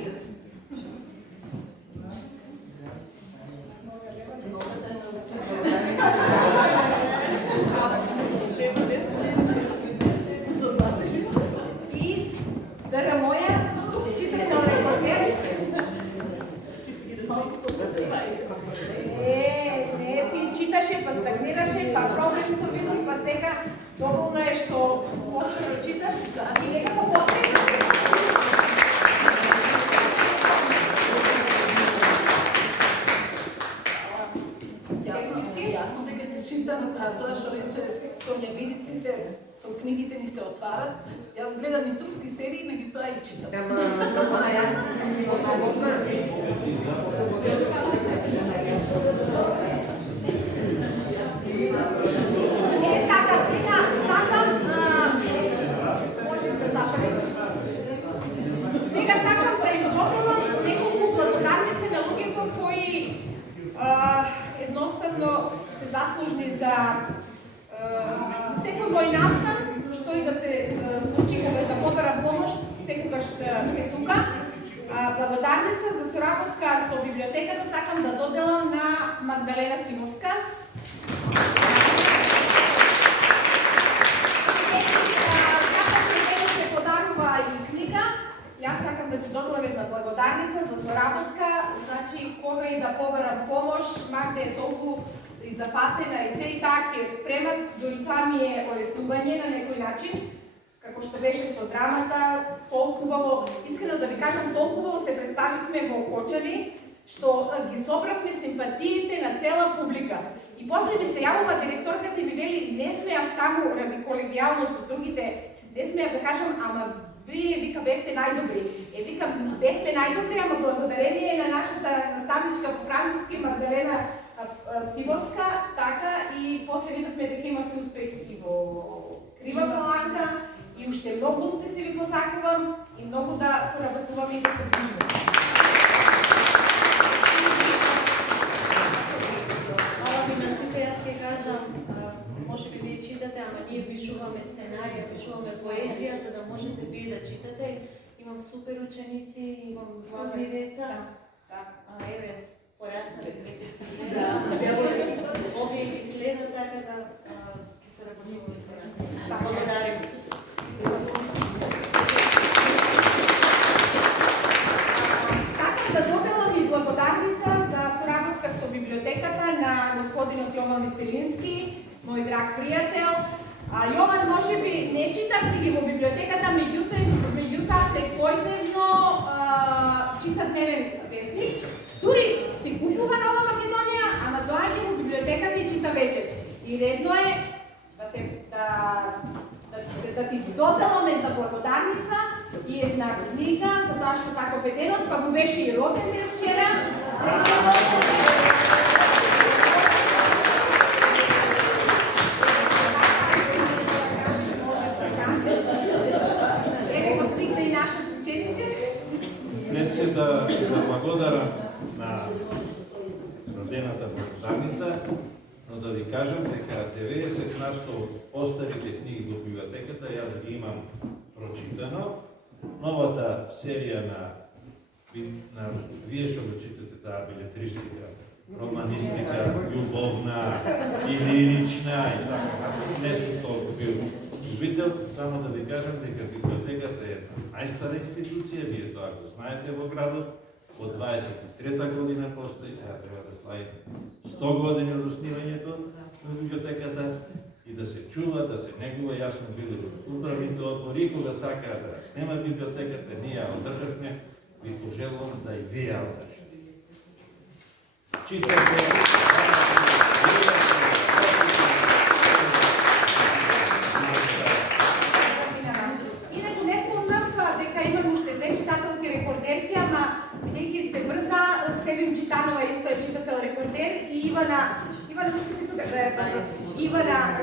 И Дара моја, читател рекордер. Не, ти читаше, па стагнираше, па проблем со видот, па сега доволно е што можеш да читаш и некако посега. Јасно дека те читам, а тоа што рече Сонја, видиците со книгите ни се отварат. Јас гледам и турски серии, меѓутоа и читам. Така, сега сакам, можеш да запалиш. Сега сакам да им доделам неколку благодарници на луѓето кои едноставно се заслужни за секој мој настан, што и да се случи кога да поберам помош, секогаш се тука. Благодарница за соработка со библиотеката сакам да доделам на Магдалена Симовска. Се подарува и книга. Јас сакам да ти доделам една благодарница за соработка. Значи, кога и да поберам помош, Магда е толку и запатена и се и така ќе спремат, дори тоа ми е олеснување на некој начин, како што беше со драмата, толку убаво, искрено да ви кажам, толку убаво се представивме во Кочани, што ги собравме симпатиите на цела публика. И после ми се јавува директорката и ми вели, не смеав таму ради колегијалност со другите, не смеав да кажам, ама вие, вика, бевте најдобри. Викам, бевте најдобри, ама благодарение на нашата наставничка по француски Магдалена Симовска, така, и после видовме дека имавте успех и во Крива Паланка, и уште многу успеси ви посакувам, и многу да соработуваме и да се движиме. Ала би на сите, јас ќе кажам, може би вие читате, ама ние пишуваме сценарија, пишуваме поезија, за да можете вие да читате. Имам супер ученици, имам славни деца. Еве, пораснали преки си. Овие ги следат, така да ќе се работиме с това. Благодарим. чита дневен вестник, дури се купува Нова Македонија, ама доаѓа во библиотеката и чита вечер. И редно е да ти доделам една благодарница и една книга за тоа што така беденот, па му беше и роден ден вчера. Еве го стигна и нашиот учениче. Пред се да благодарам на родената благодарница, но да ви кажам дека 90% од остарите книги во библиотеката јас ги имам прочитано. Новата серија на вие што го читате таа белетристика, романистика, љубовна и лирична и така, не сум толку бил любител, само да ви кажам дека библиотеката е една најстара институција, вие тоа го знаете во градот, од 23-та година постои, сега треба да славиме 100 години од основањето на библиотеката и да се чува, да се негува. Јас сум бил во управните одбори и кога сакаа да снемат библиотеката, ние ја одржавме, ви пожелувам да и вие ја одржите. Читате. Инаку не спомнав дека имам уште две читателки рекордерки, ама бидејќи се брза, Севим Читанова исто е читател рекордер и Ивана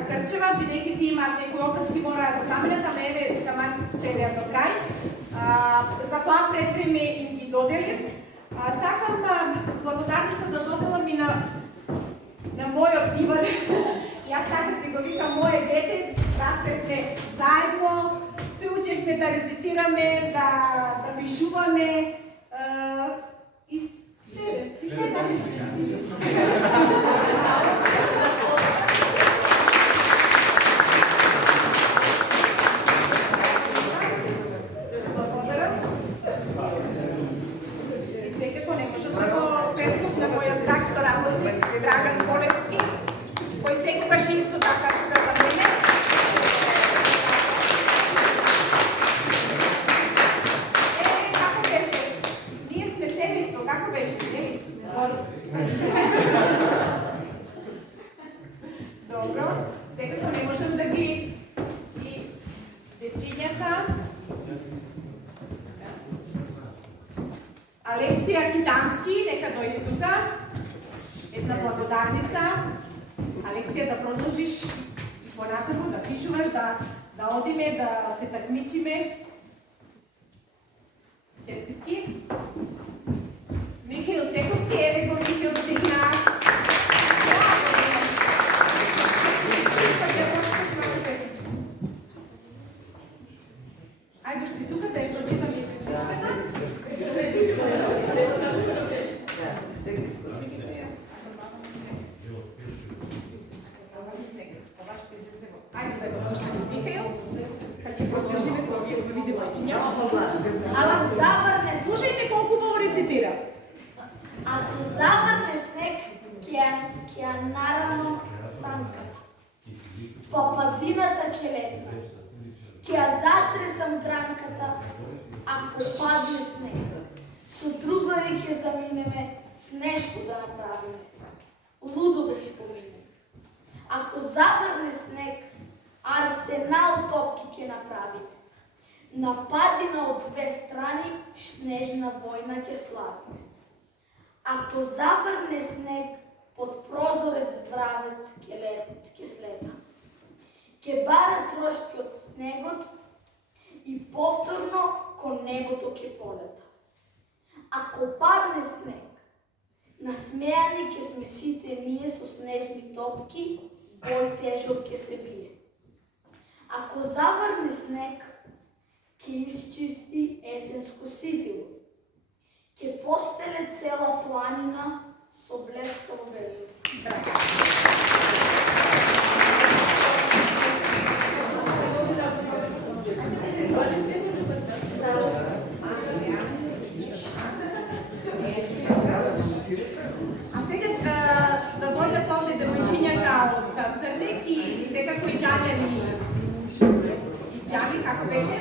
Крчева, бидејќи ти имаат некои опаски мора да заменат, ама еве таман серија до крај. За тоа пред време им ги доделив. Сакам благодарница да доделам и на мојот Иван. Јас така си го викам моје дете, растевме заедно, се учевме да рецитираме, да пишуваме и се Драган Колевски, кој секогаш исто така тука за мене. Како беше? Ние сме семејство, како беше? Добро, секако не можам да ги и дечињата. Алексија Китански, нека дојде тука. Една благодарница. Алексија, да продолжиш и понатаму, да пишуваш, да одиме, да се такмичиме. Честитки. Михаил Цековски, еве го Михаил стигна. Ајде си тука да ја прочитам и песничката. Ама заврне, Слушајте колку убаво рецитира. ако заврне снег, ќе ја нарано станката. По падината ќе летна. Ќе ја затресам гранката, ако падне снег. Со другари ќе заминеме, снешко да направиме. Лудо да си поминеме. Ако заврне снег, арсенал топки ќе направиме. Нападина од две страни, снежна војна ќе славиме. Ако заврне снег, под прозорец вравец ќе слета. Ќе бара трошки од снегот и повторно кон небото ќе полета. Ако падне снег, насмејани ќе сме сите ние со снежни топки, бој тежок ќе се бие. Ако заврне снег, ќе исчисти есенско сивило. Ќе постеле цела планина со блескаво белило. А сега да дојдат овде девојчињата од Црнек и секако и Џањани. И Џани, како беше?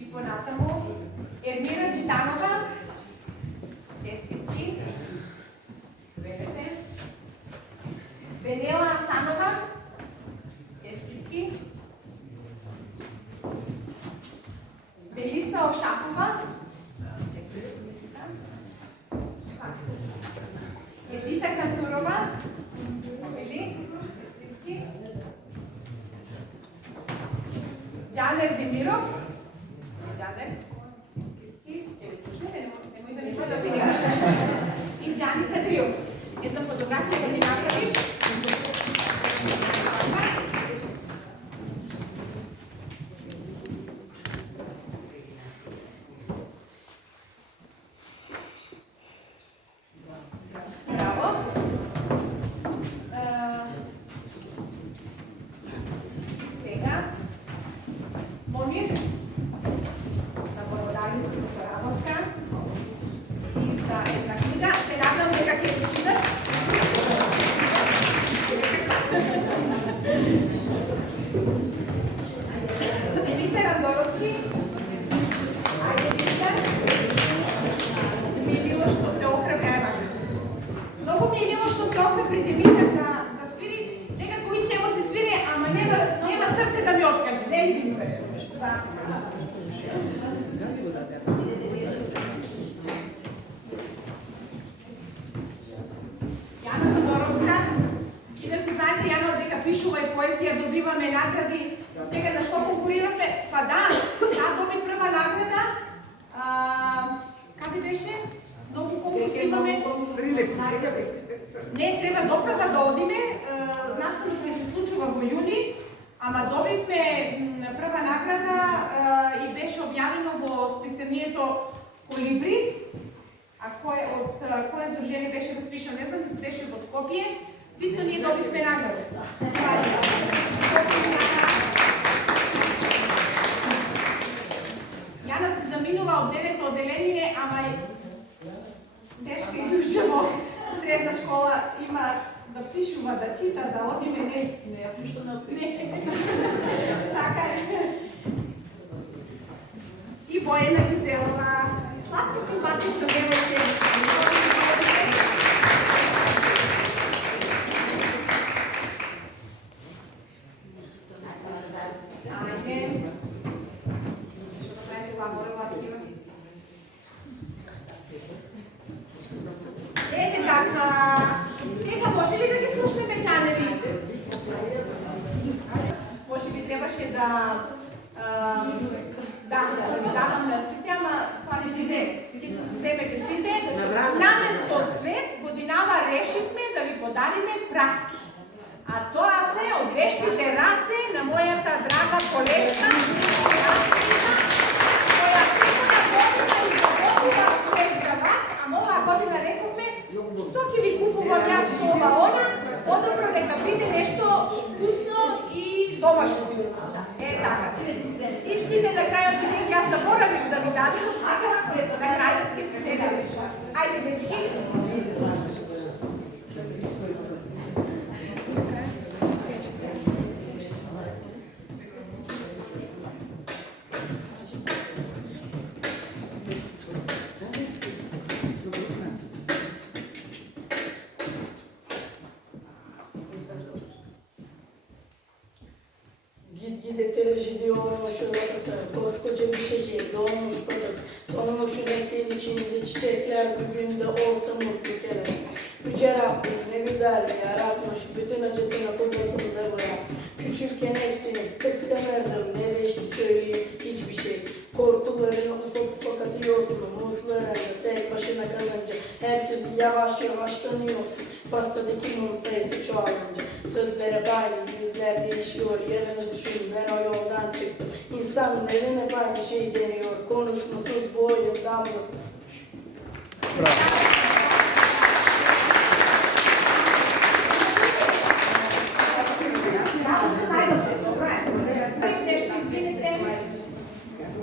и понатаму. Ермира Джитанова. Честитки. Ведете. Венела Асанова. Честитки. Белиса Ошапова. Едита Кантурова. Джанер Демиров. Джанер. И Джани Кадриев. Една фотография да ми направиш. Браво. Сега. Момир. На благодарница за работка. И за една книга. Се надам дека ќе ја читаш. Димитар Андоровски. Ајде, Димитар. Ми е мило што се охрабри. Многу ми е мило што се охрабри Димитар да свири. Некако и чемо се свири, ама нема срце да ми откаже. Не ли Димитар? Да. Јана Тодоровска, инаку знаете Јана дека пишува и поезија, добиваме награди. Сега зашто конкурираме? Па да, таа доби прва награда. Каде беше? Многу конкурси имаме. Не, треба доправа да одиме. Настанот ќе се случува во јуни, ама добивме прва награда и беше објавено во списанието Колибри. А кое здружение беше распишано, не знам, беше во Скопје. Битно ние добивме награда. Јана се заминува од 9-то одделение, ама тешка и душа во средна школа има да пишува, да чита, да одиме, не. Не, ја пишам на Така е. И Бојана Гизелова. Сладко, симпатично девојче. Ајде. Ете така. Сега може ли да ги слушнеме чанери? Може би требаше да ви дадам на сите, ама това ще си вземете сите. Наместо цвет годинава решихме да ви подариме праски. А тоа се од вештите раце на мојата драга колешка, која секоја година изработува цвет за вас, а оваа година рековме, што ќе ви купувам јас со ова она, подобро нека биде нешто вкусно и домашно. Е така. И сите на крајот бидејќи јас заборавив да ви дадам, сега на крајот ќе се седаме. Ајде, дечки. Gidete rejidiyormuş odası, koskoca bir şehir doğmuş babası. Sonumuş renklerin içinde çiçekler bugün de olsa mutlu kere. Yüce Rabbim ne güzel yaratmış, bütün acısını kocasında bırak. Küçükken hepsini kıskanırdım, ne değişti söyleyeyim hiçbir şey. Korkularını ufak ufak atıyorsun, umutlarını tek başına kalınca. Herkesi yavaş yavaş tanıyorsun, pastadaki mum sayısı çoğalınca. Sözlere bağlı, yüzler değişiyor, yarını düşün, ben o yoldan çıktım. İnsanların hep aynı şey deniyor, konuşmasız bu oyundan bıktım.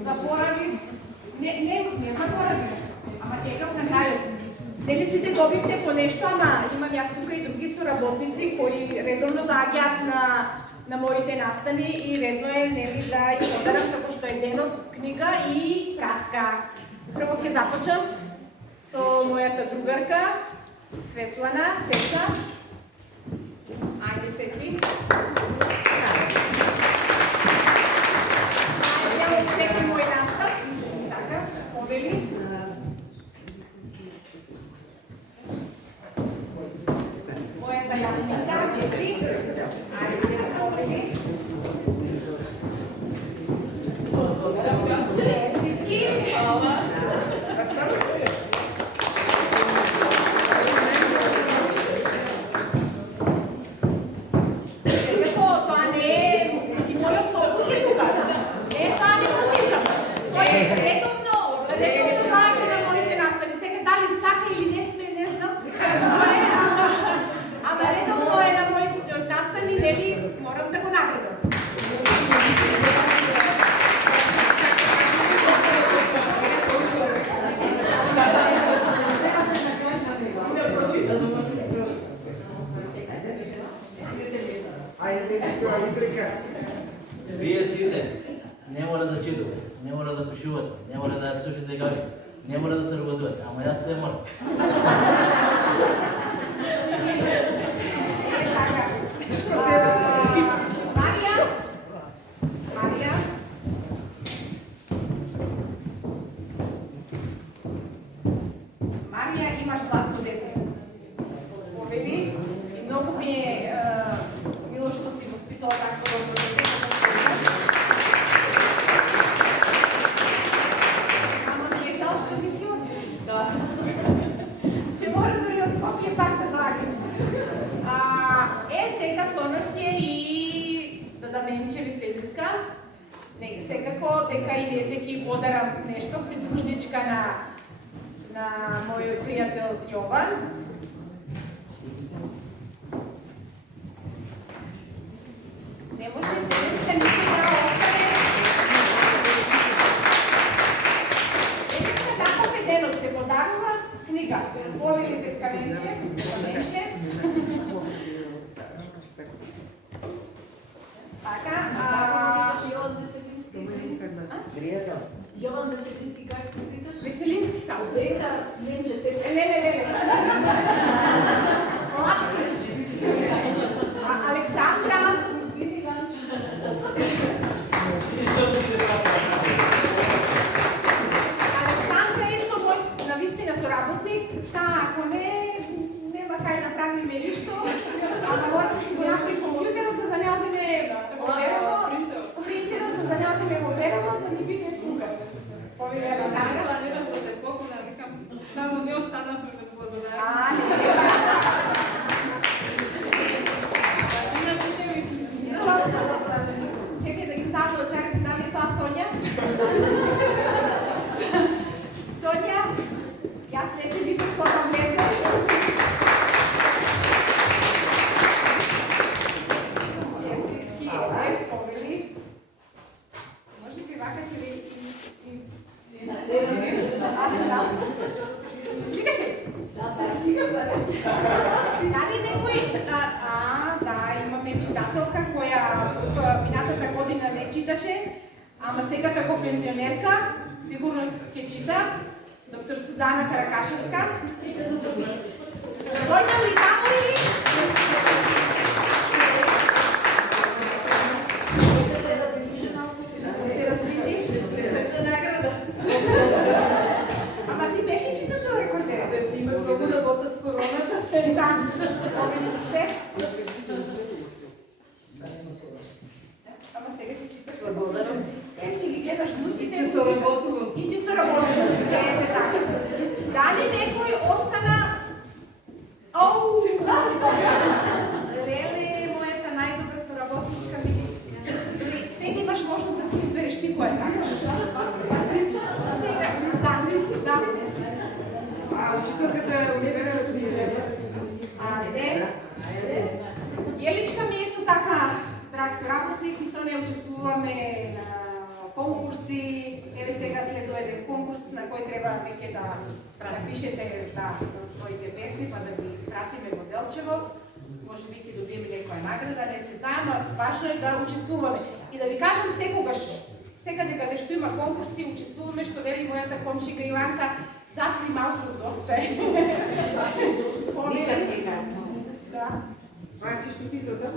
Заборавив, не заборавив, ама чекав на крајот. Нели сите добивте по нешто, ама имам јас тука и други соработници кои редовно доаѓаат на моите настани и редно е нели да им подарам како што што е дел од книга и праска. Прво ќе започнам со мојата другарка Светлана, Цеца. Ајде, Цеци. Ајде, од всеки мој настав. Така, повели. Мојата јасника, Джеси. Ајде, да се повели. Честитки. Вие сите не мора да читате, не мора да пишувате, не мора да слушате гави, не мора да се работувате, ама јас се мора. Марија, имаш златно дете. Повели, и многу ми е мило што си воспитала такво добро дете. Ама ми е жал што ми си да. Че мора дори од Скопје пак да доаѓаш. Сега со нас е и Менче Веселиска. Секако дека и веќе ќе подарам нешто придружничка на мојот пријател Јован. Не може денеска никој да остане. Денеска таков е денот, се подарува книга. Повелите с Каменче. Така, Јован Веселински, как ти викаш? Веселински само. Лека, Менче, те... Не. Александра. Александра исто мој навистина соработник. Ако нема кај да правиме ништо, ама мора да си го направи компјутерот за да не одиме во Берово, принтерот за да не одиме во Берово, да ни биде тука. Повели Александра. Планирам да те покунам, викам, само не останавме без благодарност. Чекай да ги ставам, чакайте да ми тоа Сонја. Сонја, јас не те видам кога влезе. Честитки, повели. Може би вака че ви... Сликаш ли? Сликам се. Дали некој... Да, имаме читателка која минатата година не читаше, ама сега како пензионерка сигурно ќе чита. Доктор Сузана Каракашевска. Дојде ли тамо ли? Се разближи? Ама ти беше читател рекордера? Има многу работа с короната. Да, помени се. Ама сега ти читаш. Благодарам. Че ги гледаш внуците. И че соработувам. И че соработуваш. Ете така. Дали некој остана... Оу! Леле, мојата најдобра соработничка ми. Сега имаш можност да си избереш ти која сакаш. Да. Учителката Оливера Любиева. Јеличка ми е исто така драг соработник и со неја учествуваме на конкурси. Еве сега следува еден конкурс на кој треба веќе да напишете своите песни, па да ги испратиме во Делчево. Може би ќе добиеме некоја награда, не се знае, но важно е да учествуваме. И да ви кажам, секогаш Сега дека нешто има конкурси, учествуваме, што вели мојата комшика Иванка, запри малку доста е. Никад ти касно. Да. Значи што ти додам?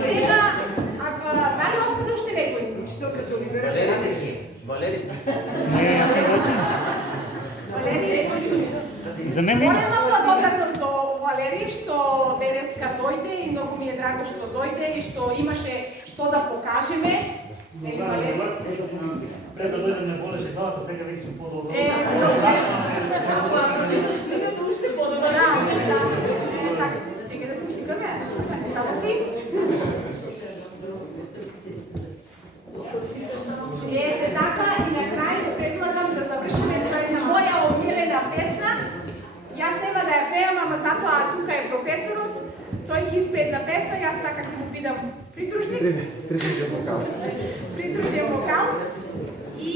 Сега, ако дали остане уште некој? Што като ви бере? Валери. Не, јас се гостим. Валери? За мен има. Голема благодарност до Валери што денеска дојде и многу ми е драго што дојде и што имаше што да покажеме. Нели Валери? Пред да дојдем не болеше главата, сега веќе сум подобро. Уште подобро. Чекай да се сликаме. Само ти. Ете така и на крај предлагам да завршиме со една моја омилена песна. Јас нема да ја пеам, ама затоа тука е професорот. Тој ќе испее една песна, јас така ќе му бидам придружник. Придружен вокал. Придружен вокал. И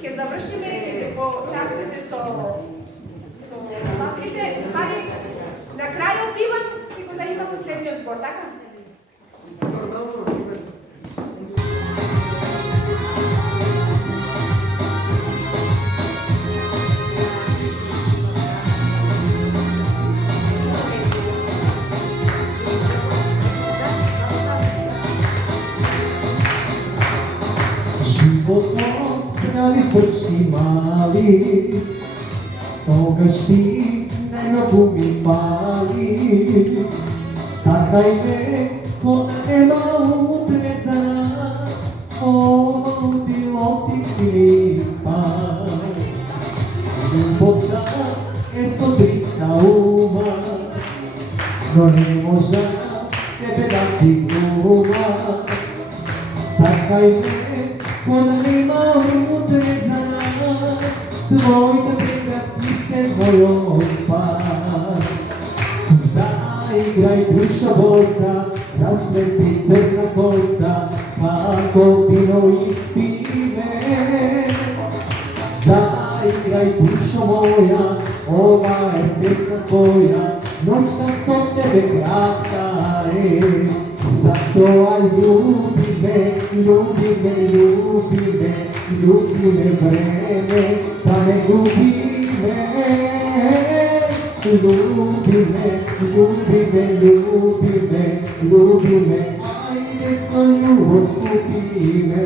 ќе завршиме и се почастите со слатките. Пари, на крајот Иван ќе го да има последниот збор, така? Животот прави срчки мали, тогаш ти најмногу ми пали. Сакајме кога нема утре за нас, одило ти си ми спас. Љубовта е со триста ума, но не можа тебе да ти глума. Сакајме кога нема утре за нас, твоите прекрати се мојот спас. Заиграј душа боса, расплети црна коста, како вино испиме. Заиграј душо моја, ова е песна твоја, ноќта со тебе кратка е. Затоа љуби ме, љуби ме, љуби ме, љуби ме време, да не губиме. Љуби ме, љуби ме, љуби ме, љуби ме, ајде со љубов купи ме.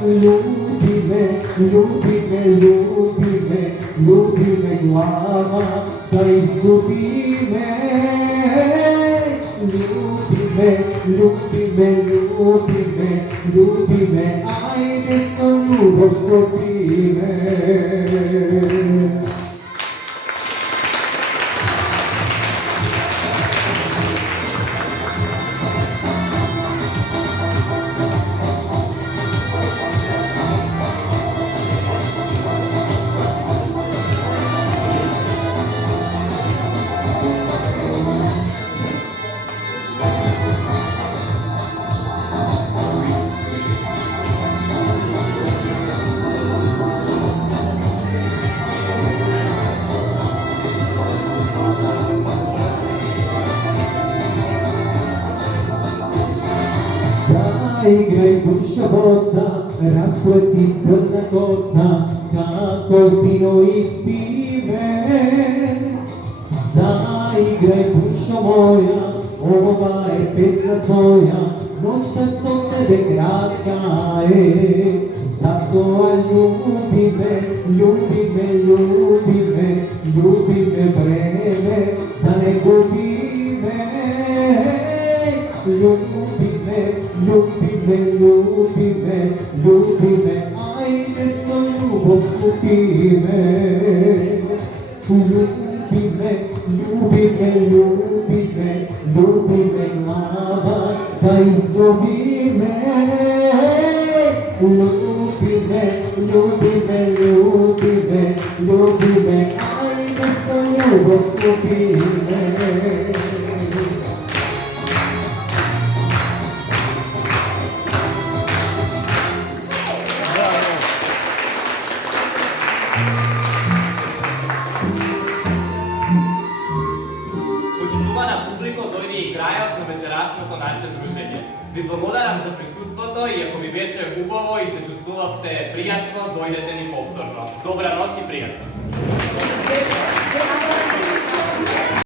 Љуби ме, љуби ме, љуби ме, љуби ме глава, да изгуби ме. Ljubi me, ljubi me, ljubi me, ljubi me, ajde so ljubov kupi me. Заиграј душа боса, расплети црна коса, како вино испи ме. Заиграј душо моја, ова е песна твоја, ноќта со тебе кратка е. Затоа љуби ме, љуби ме, љуби ме, љуби ме време, да не губи ме. Ljubi me, ljubi me, ljubi me, ljubi me, ajde so ljubov kupi me. Ljubi me, ljubi me, ljubi me, ljubi me glava, da izgubi me. Ljubi me, ljubi me, ljubi me, ljubi me, ajde so ljubov kupi me. Почитувана публико, дојде и крајот на вечерашното наше дружење. Ви благодарам за беше хубаво и се чувствувавте приятно, дойдете ни повторно. Добра ноќ и пријатно.